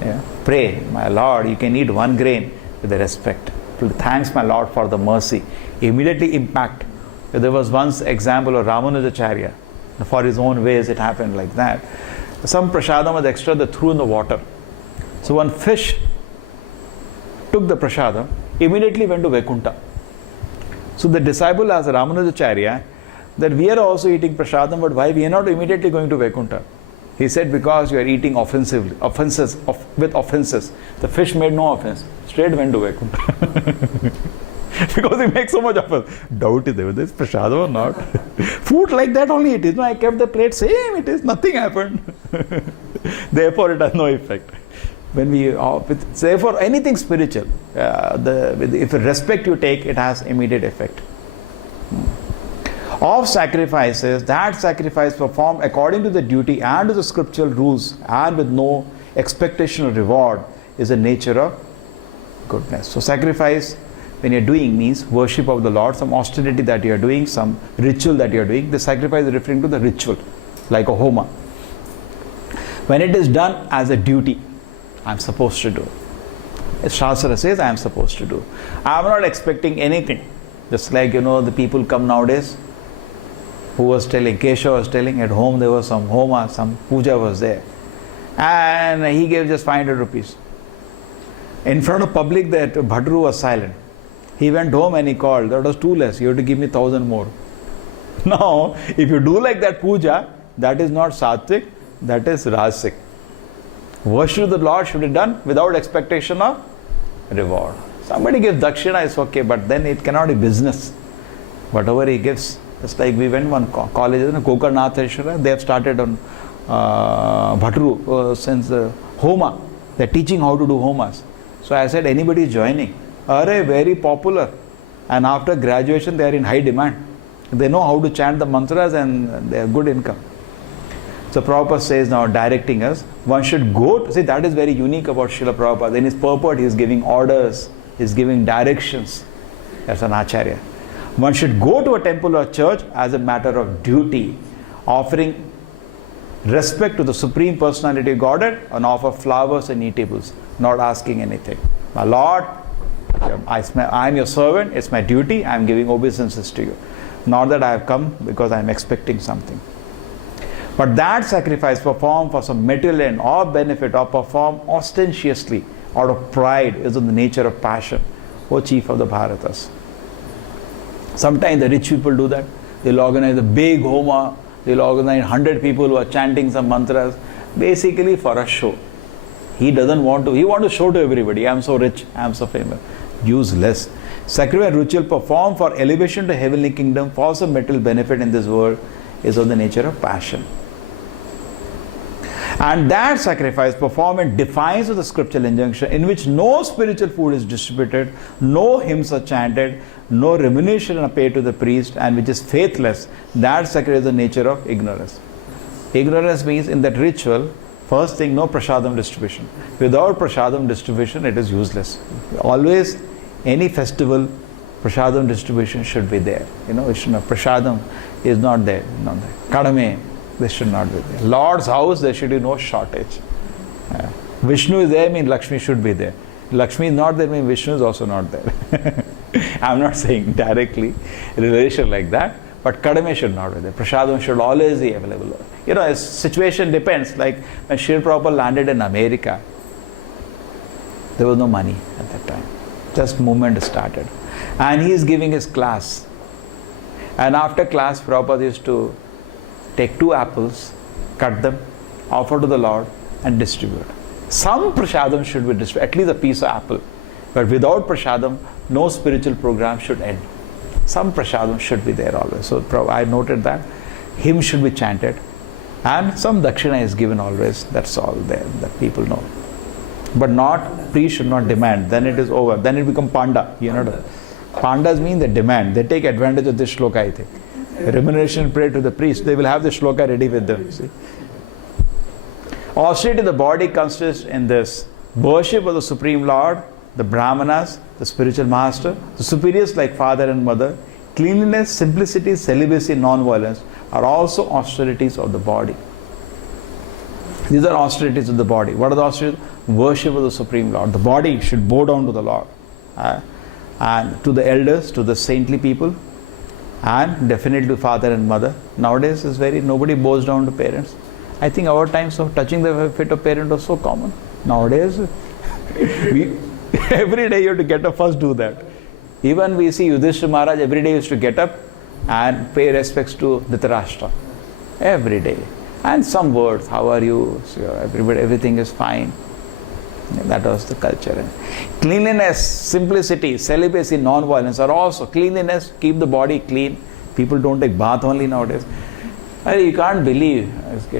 Yeah. Pray, my Lord, you can eat 1 grain with the respect. Thanks, my Lord, for the mercy. Immediately impact. There was once example of Ramanujacharya. For his own ways, it happened like that. Some prasadam was extra, they threw in the water. So one fish took the prasadam, immediately went to Vaikuntha. So the disciple asked Ramanujacharya that we are also eating prasadam, but why we are not immediately going to Vaikuntha? He said, because you are eating with offenses. The fish made no offense. Straight went to Vaikuntha. Because he makes so much offense. Doubt is there, whether it's prasadam or not. Food like that only it is. No, I kept the plate same, it is, nothing happened. Therefore, it has no effect. When we, therefore, anything spiritual, if respect you take, it has immediate effect. Of sacrifices, that sacrifice performed according to the duty and to the scriptural rules and with no expectation of reward is the nature of goodness. So sacrifice, when you're doing, means worship of the Lord, some austerity that you're doing, some ritual that you're doing. The sacrifice is referring to the ritual, like a homa. When it is done as a duty, I'm supposed to do. As Shastra says, I am supposed to do. I'm not expecting anything. Just like, the people come nowadays, who was telling, Kesha was telling, at home there was some homa, some puja was there. And he gave just 500 rupees. In front of public, that Bhadru was silent. He went home and he called, that was too less, you have to give me 1,000 more. Now, if you do like that puja, that is not sattvic, that is rajasic. Worship of the Lord should be done without expectation of reward. Somebody gives dakshina, it's okay, but then it cannot be business. Whatever he gives. Just like we went one college, Kokarnatheshwara, they have started on Bhatru since the Homa. They're teaching how to do Homas. So I said, anybody is joining. Arey, very popular. And after graduation, they are in high demand. They know how to chant the mantras and they have good income. So Prabhupada says now, directing us, one should go to, see, that is very unique about Srila Prabhupada. In his purport, he is giving orders, he is giving directions. That's an acharya. One should go to a temple or church as a matter of duty, offering respect to the Supreme Personality of Godhead and offer flowers and eatables, not asking anything. My Lord, I am your servant, it's my duty, I am giving obeisances to you. Not that I have come because I am expecting something. But that sacrifice performed for some material end or benefit or performed ostentatiously out of pride is in the nature of passion. O chief of the Bharatas. Sometimes the rich people do that. They'll organize a big homa. They'll organize 100 people who are chanting some mantras. Basically for a show. He doesn't want to. He wants to show to everybody. I am so rich. I am so famous. Useless. Sacrifice ritual performed for elevation to heavenly kingdom for some material benefit in this world is of the nature of passion. And that sacrifice performed in defiance of the scriptural injunction in which no spiritual food is distributed, no hymns are chanted, no remuneration are paid to the priest, and which is faithless, that sacrifice is the nature of ignorance. Ignorance means in that ritual, first thing, no prasadam distribution. Without prasadam distribution, it is useless. Always, any festival, prasadam distribution should be there. Prasadam is not there. Kadame, this should not be there. Lord's house, there should be no shortage. Vishnu is there, means Lakshmi should be there. Lakshmi is not there, means Vishnu is also not there. I'm not saying directly relation like that, but kadame should not be there. Prasadam should always be available. A situation depends. Like when Srila Prabhupada landed in America, there was no money at that time. Just movement started. And he is giving his class. And after class, Prabhupada used to take 2 apples, cut them, offer to the Lord and distribute. Some prasadam should be distributed, at least a piece of apple. But without prasadam, no spiritual program should end. Some prasadam should be there always. So I noted that. Hymn should be chanted. And some dakshina is given always. That's all there that people know. But not, priest should not demand. Then it is over. Then it becomes panda. Pandas mean they demand. They take advantage of this shloka, I think. Remuneration paid to the priest. They will have the shloka ready with them. See? Austerity of the body consists in this. Worship of the Supreme Lord, the brahmanas, the spiritual master, the superiors like father and mother, cleanliness, simplicity, celibacy, nonviolence are also austerities of the body. These are austerities of the body. What are the austerities? Worship of the Supreme Lord. The body should bow down to the Lord. And to the elders, to the saintly people, and definitely to father and mother. Nowadays is nobody bows down to parents. I think our times of touching the feet of parent was so common. Nowadays, every day you have to get up, first do that. Even we see Yudhishthira Maharaj every day used to get up and pay respects to Dhritarashtra. Every day. And some words, how are you? So everything is fine. That was the culture. Cleanliness, simplicity, celibacy, non-violence are also. Cleanliness, keep the body clean. People don't take bath only nowadays. You can't believe,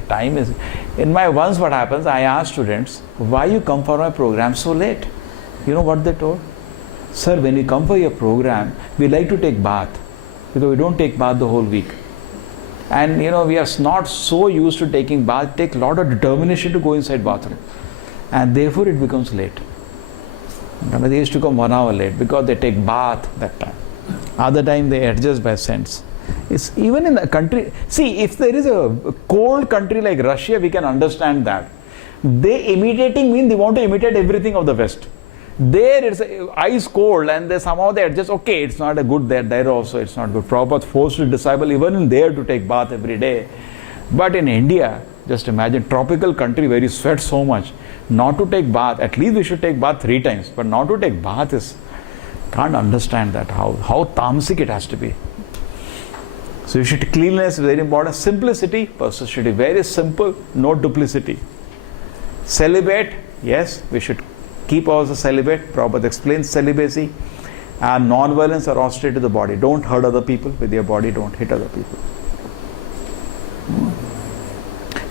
time is, in my once what happens, I ask students, why you come for my program so late? You know what they told? Sir, when we come for your program, we like to take bath, because we don't take bath the whole week. And we are not so used to taking bath, it takes a lot of determination to go inside bathroom. And therefore it becomes late. They used to come 1 hour late because they take bath that time. Other time they adjust by cents. It's even in a country, see, if there is a cold country like Russia, we can understand that. They imitating mean they want to imitate everything of the West. There it's ice cold and somehow they adjust, okay, it's not a good there also, it's not good. Prabhupada forced the disciple even in there to take bath every day. But in India, just imagine, tropical country where you sweat so much, not to take bath, at least we should take bath 3 times, but not to take bath is, can't understand that, how tamasic it has to be. So cleanliness is very important. Simplicity, person should be very simple, no duplicity. Celibate, yes, we should keep also celibate. Prabhupada explains celibacy. And nonviolence or austerity to the body. Don't hurt other people with your body, don't hit other people.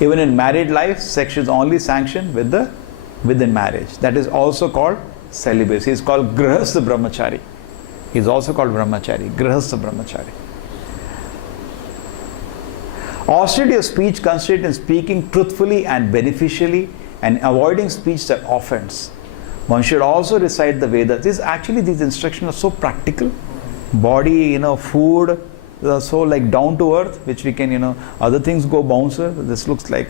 Even in married life, sex is only sanctioned within marriage. That is also called celibacy. It's called grihastha brahmachari. He's also called brahmachari, grihastha brahmachari. Austerity of speech consists in speaking truthfully and beneficially and avoiding speech that offends. One should also recite the Vedas. These instructions are so practical. Body, food, so like down to earth, which we can, other things go bouncer. This looks like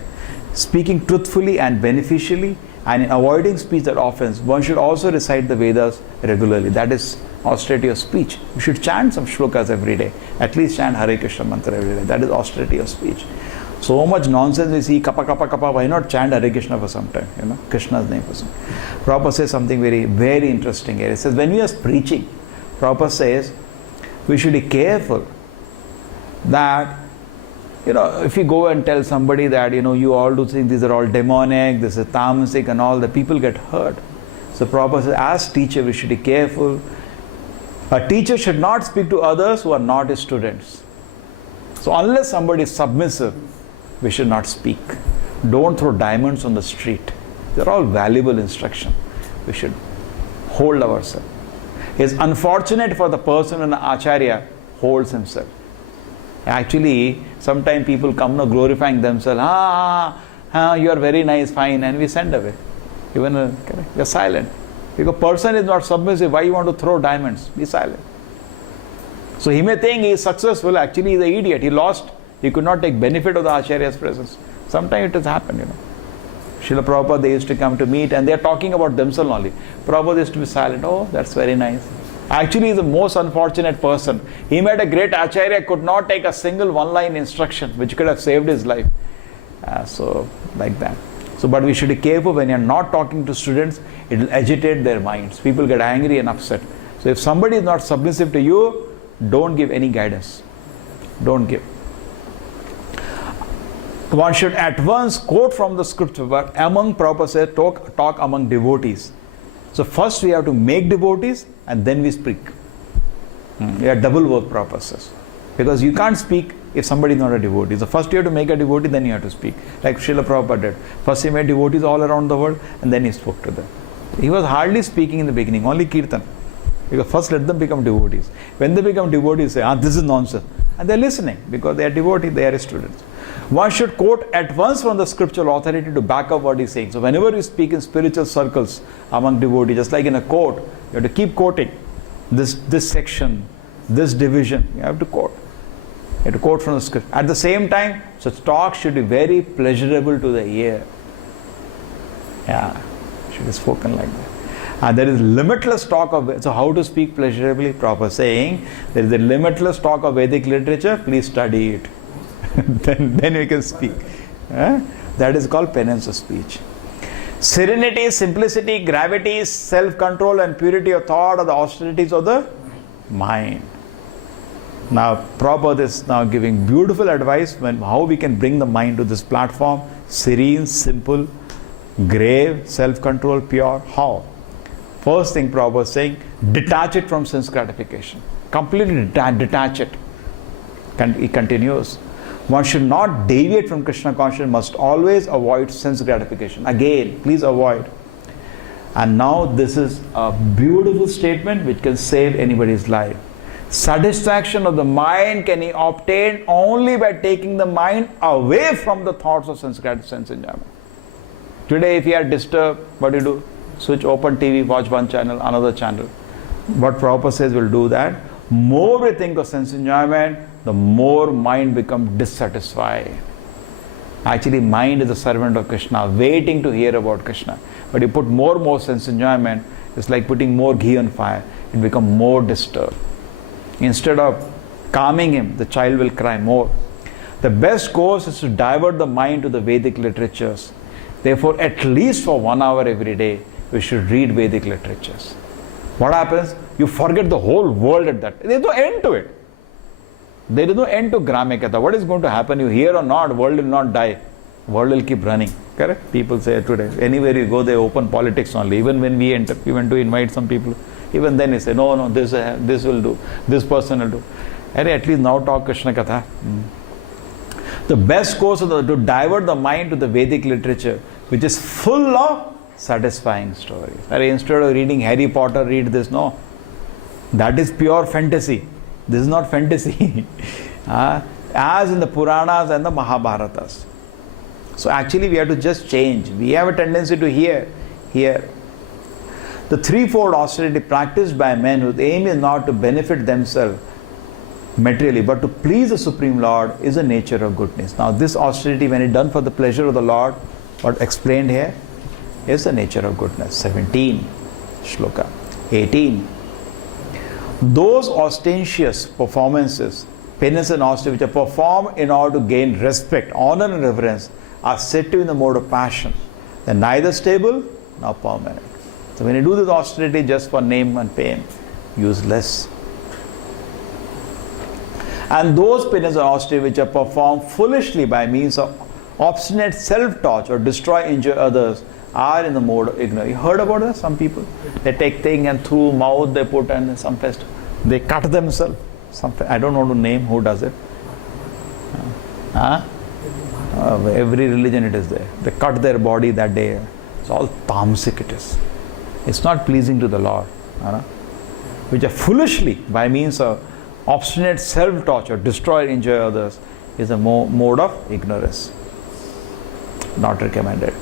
speaking truthfully and beneficially and avoiding speech that offends. One should also recite the Vedas regularly. That is austerity of speech. You should chant some shlokas every day. At least chant Hare Krishna mantra every day. That is austerity of speech. So much nonsense we see, kappa, kappa, kappa. Why not chant Hare Krishna for some time? Krishna's name for some time. Prabhupada says something very, very interesting here. He says, when we are preaching, Prabhupada says, we should be careful that, if you go and tell somebody that, you all do think these are all demonic, this is tamasic and all, the people get hurt. So Prabhupada says, as teacher, we should be careful. A teacher should not speak to others who are not his students. So unless somebody is submissive, we should not speak. Don't throw diamonds on the street. They're all valuable instruction. We should hold ourselves. It's unfortunate for the person when an acharya holds himself. Actually, sometimes people come glorifying themselves. You are very nice, fine, and we send away. Even you're silent. Because person is not submissive, why you want to throw diamonds? Be silent. So he may think he is successful, actually he is an idiot. He lost, he could not take benefit of the Acharya's presence. Sometimes it has happened, Srila Prabhupada, they used to come to meet and they are talking about themselves only. Prabhupada used to be silent. Oh, that's very nice. Actually, he is the most unfortunate person. He met a great Acharya, could not take a single one-line instruction, which could have saved his life. So, like that. So, but we should be careful when you are not talking to students, it will agitate their minds. People get angry and upset. So, if somebody is not submissive to you, don't give any guidance. Don't give. One should at once quote from the scripture, but among, Prabhupada said, talk among devotees. So first we have to make devotees and then we speak. We are double work, Prabhupada says. Because you can't speak if somebody is not a devotee. So first you have to make a devotee, then you have to speak. Like Srila Prabhupada did. First he made devotees all around the world and then he spoke to them. He was hardly speaking in the beginning, only kirtan. Because first let them become devotees. When they become devotees, say, this is nonsense. And they are listening because they are devotees, they are students. One should quote at once from the scriptural authority to back up what he is saying. So whenever you speak in spiritual circles among devotees, just like in a court, you have to keep quoting this section, this division. You have to quote. You have to quote from the scripture. At the same time, such talk should be very pleasurable to the ear. Yeah, should be spoken like that. And there is limitless talk of, so how to speak pleasurably? Prabhupada saying, there is a limitless talk of Vedic literature, please study it. then we can speak. That is called penance of speech. Serenity, simplicity, gravity, self-control and purity of thought are the austerities of the mind. Now Prabhupada is now giving beautiful advice on how we can bring the mind to this platform. Serene, simple, grave, self-control, pure. How? First thing Prabhupada is saying, detach it from sense gratification. Completely detach it. He continues. One should not deviate from Krishna consciousness, must always avoid sense gratification. Again, please avoid. And now this is a beautiful statement which can save anybody's life. Satisfaction of the mind can be obtained only by taking the mind away from the thoughts of sense enjoyment. Today, if you are disturbed, what do you do? Switch open TV, watch one channel, another channel. What Prabhupada says will do that. More we think of sense enjoyment, the more mind becomes dissatisfied. Actually, mind is a servant of Krishna, waiting to hear about Krishna. But you put more sense enjoyment, it's like putting more ghee on fire. It becomes more disturbed. Instead of calming him, the child will cry more. The best course is to divert the mind to the Vedic literatures. Therefore, at least for 1 hour every day, we should read Vedic literatures. What happens? You forget the whole world at that. There is no end to it. There is no end to Gramekatha. What is going to happen? You hear or not, world will not die. World will keep running. Correct? People say today, anywhere you go, they open politics only. Even when we enter, we went to invite some people. Even then he say, no, this will do. This person will do. At least now talk Krishna Katha. The best course is to divert the mind to the Vedic literature, which is full of satisfying stories. Instead of reading Harry Potter, read this. No. That is pure fantasy. This is not fantasy. As in the Puranas and the Mahabharatas. So actually we have to just change. We have a tendency to hear. The threefold austerity practiced by men whose aim is not to benefit themselves materially, but to please the Supreme Lord, is the nature of goodness. Now this austerity, when it done for the pleasure of the Lord, what explained here, is the nature of goodness. 17 shloka. 18. Those ostentatious performances, penance and austerity, which are performed in order to gain respect, honor and reverence, are said to be in the mode of passion. They are neither stable nor permanent. So when you do this austerity just for name and fame, useless. And those penance and austerity which are performed foolishly by means of obstinate self-torch or destroy, injure others, are in the mode of ignorance. You heard about that? Some people, they take thing and through mouth they put, and some fest, they cut themselves. I don't want to name who does it. Every religion it is there. They cut their body that day. It's all tamasic it is. It's not pleasing to the Lord. Which are foolishly by means of obstinate self-torture, destroy, injure others, is a mode of ignorance. Not recommended.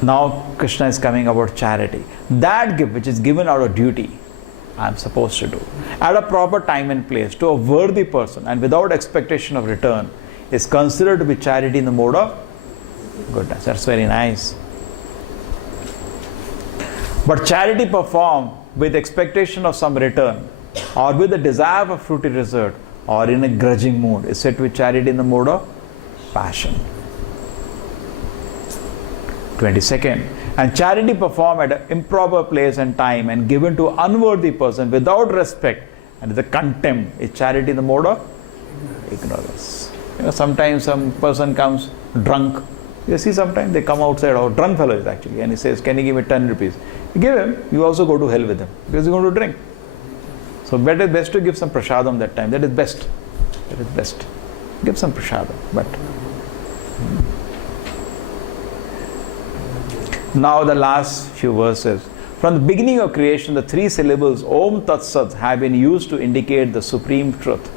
Now Krishna is coming about charity. That gift which is given out of duty, I am supposed to do at a proper time and place to a worthy person and without expectation of return, is considered to be charity in the mode of goodness. That's very nice. But charity performed with expectation of some return, or with the desire for fruity result, or in a grudging mood, is said to be charity in the mode of passion. 22nd. And charity performed at an improper place and time and given to an unworthy person without respect and with a contempt, is charity in the mode of ignorance. Sometimes some person comes drunk. You see, sometimes they come outside, or drunk fellow is actually, and he says, can you give me 10 rupees? You give him, you also go to hell with him because he's going to drink. So best to give some prasadam that time. That is best. Give some prasadam. But now the last few verses. From the beginning of creation, the 3 syllables Om Tat Sat have been used to indicate the supreme truth,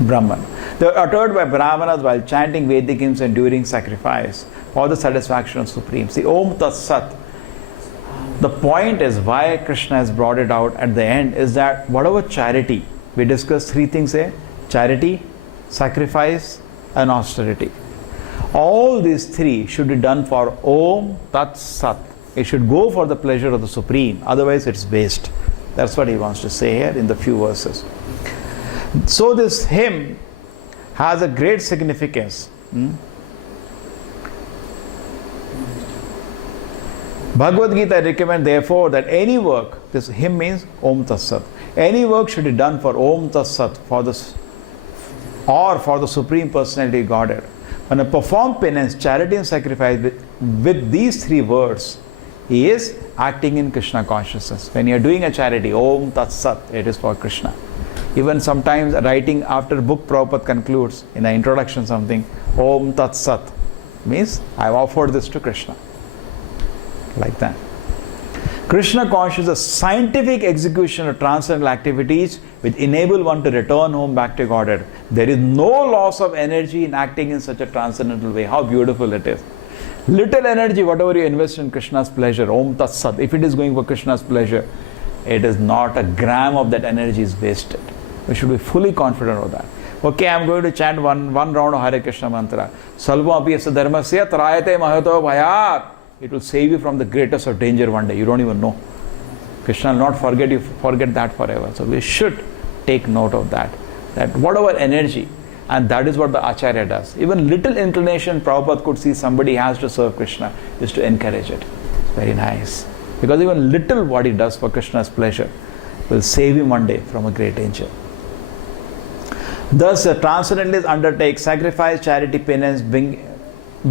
Brahman. They were uttered by Brahmanas while chanting Vedic hymns and during sacrifice for the satisfaction of Supreme. See, Om Tat Sat. The point is why Krishna has brought it out at the end is that whatever charity, we discussed 3 things here: charity, sacrifice, and austerity. All these 3 should be done for Om Tat Sat. It should go for the pleasure of the Supreme, otherwise it's waste. That's what he wants to say here in the few verses. So this hymn has a great significance. Bhagavad Gita recommends therefore that any work, this hymn means Om Tat Sat, any work should be done for Om Tat Sat, for the Supreme Personality of Godhead. When a performed penance, charity and sacrifice with these 3 words, he is acting in Krishna consciousness. When you are doing a charity, Om Tat Sat, it is for Krishna. Even sometimes writing after a book, Prabhupada concludes in the introduction something, Om Tat Sat, means I have offered this to Krishna. Like that. Krishna consciousness is a scientific execution of transcendental activities which enable one to return home back to Godhead. There is no loss of energy in acting in such a transcendental way. How beautiful it is. Little energy, whatever you invest in Krishna's pleasure, Om Tat Sat, if it is going for Krishna's pleasure, it is not a gram of that energy is wasted. We should be fully confident of that. Okay, I am going to chant one round of Hare Krishna mantra. Salvam apiyasya dharmasya trayate mahato bhayat. It will save you from the greatest of danger one day. You don't even know. Krishna will not forget that forever. So we should take note of that. That whatever energy, and that is what the Acharya does. Even little inclination Prabhupada could see somebody has to serve Krishna is to encourage it. It's very nice. Because even little what he does for Krishna's pleasure will save him one day from a great danger. Thus, the transcendentalists undertake sacrifice, charity, penance,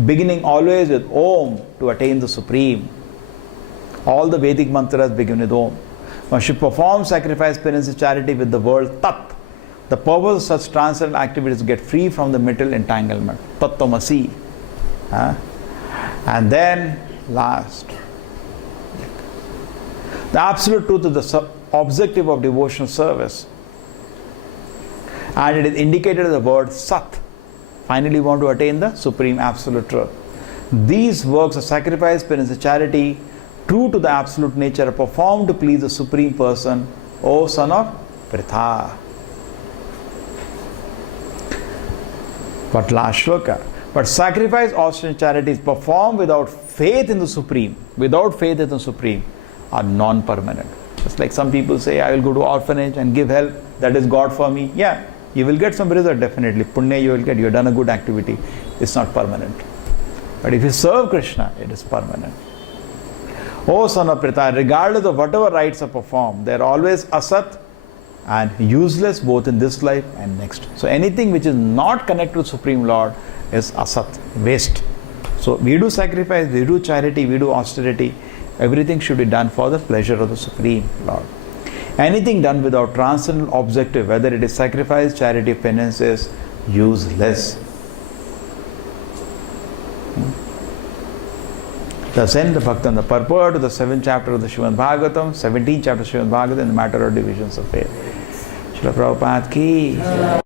beginning always with Om to attain the Supreme. All the Vedic mantras begin with Om. One should perform sacrifice, penance, and charity with the word Tat. The purpose of such transcendental activities is to get free from the mental entanglement. Tattvamasi. And then, last. The absolute truth is the objective of devotional service. And it is indicated as the word Sat. Finally, we want to attain the supreme absolute truth. These works of sacrifice, penance, and charity, true to the absolute nature, are performed to please the Supreme Person, O son of Pritha. But last shloka. But sacrifice, austin, charity is performed without faith in the Supreme. Without faith in the Supreme are non-permanent. Just like some people say, I will go to orphanage and give help. That is God for me. Yeah, you will get some result definitely. Punya you will get. You have done a good activity. It's not permanent. But if you serve Krishna, it is permanent. O son of Pritha, regardless of whatever rites are performed, they are always asat and useless both in this life and next. So anything which is not connected to Supreme Lord is asat, waste. So we do sacrifice, we do charity, we do austerity. Everything should be done for the pleasure of the Supreme Lord. Anything done without transcendental objective, whether it is sacrifice, charity, penance, is useless. Thus end the Bhaktan, the purport of the 7th chapter of the Srimad Bhagavatam, 17th chapter of Srimad Bhagavatam in the matter of divisions of faith. Srila Prabhupada ki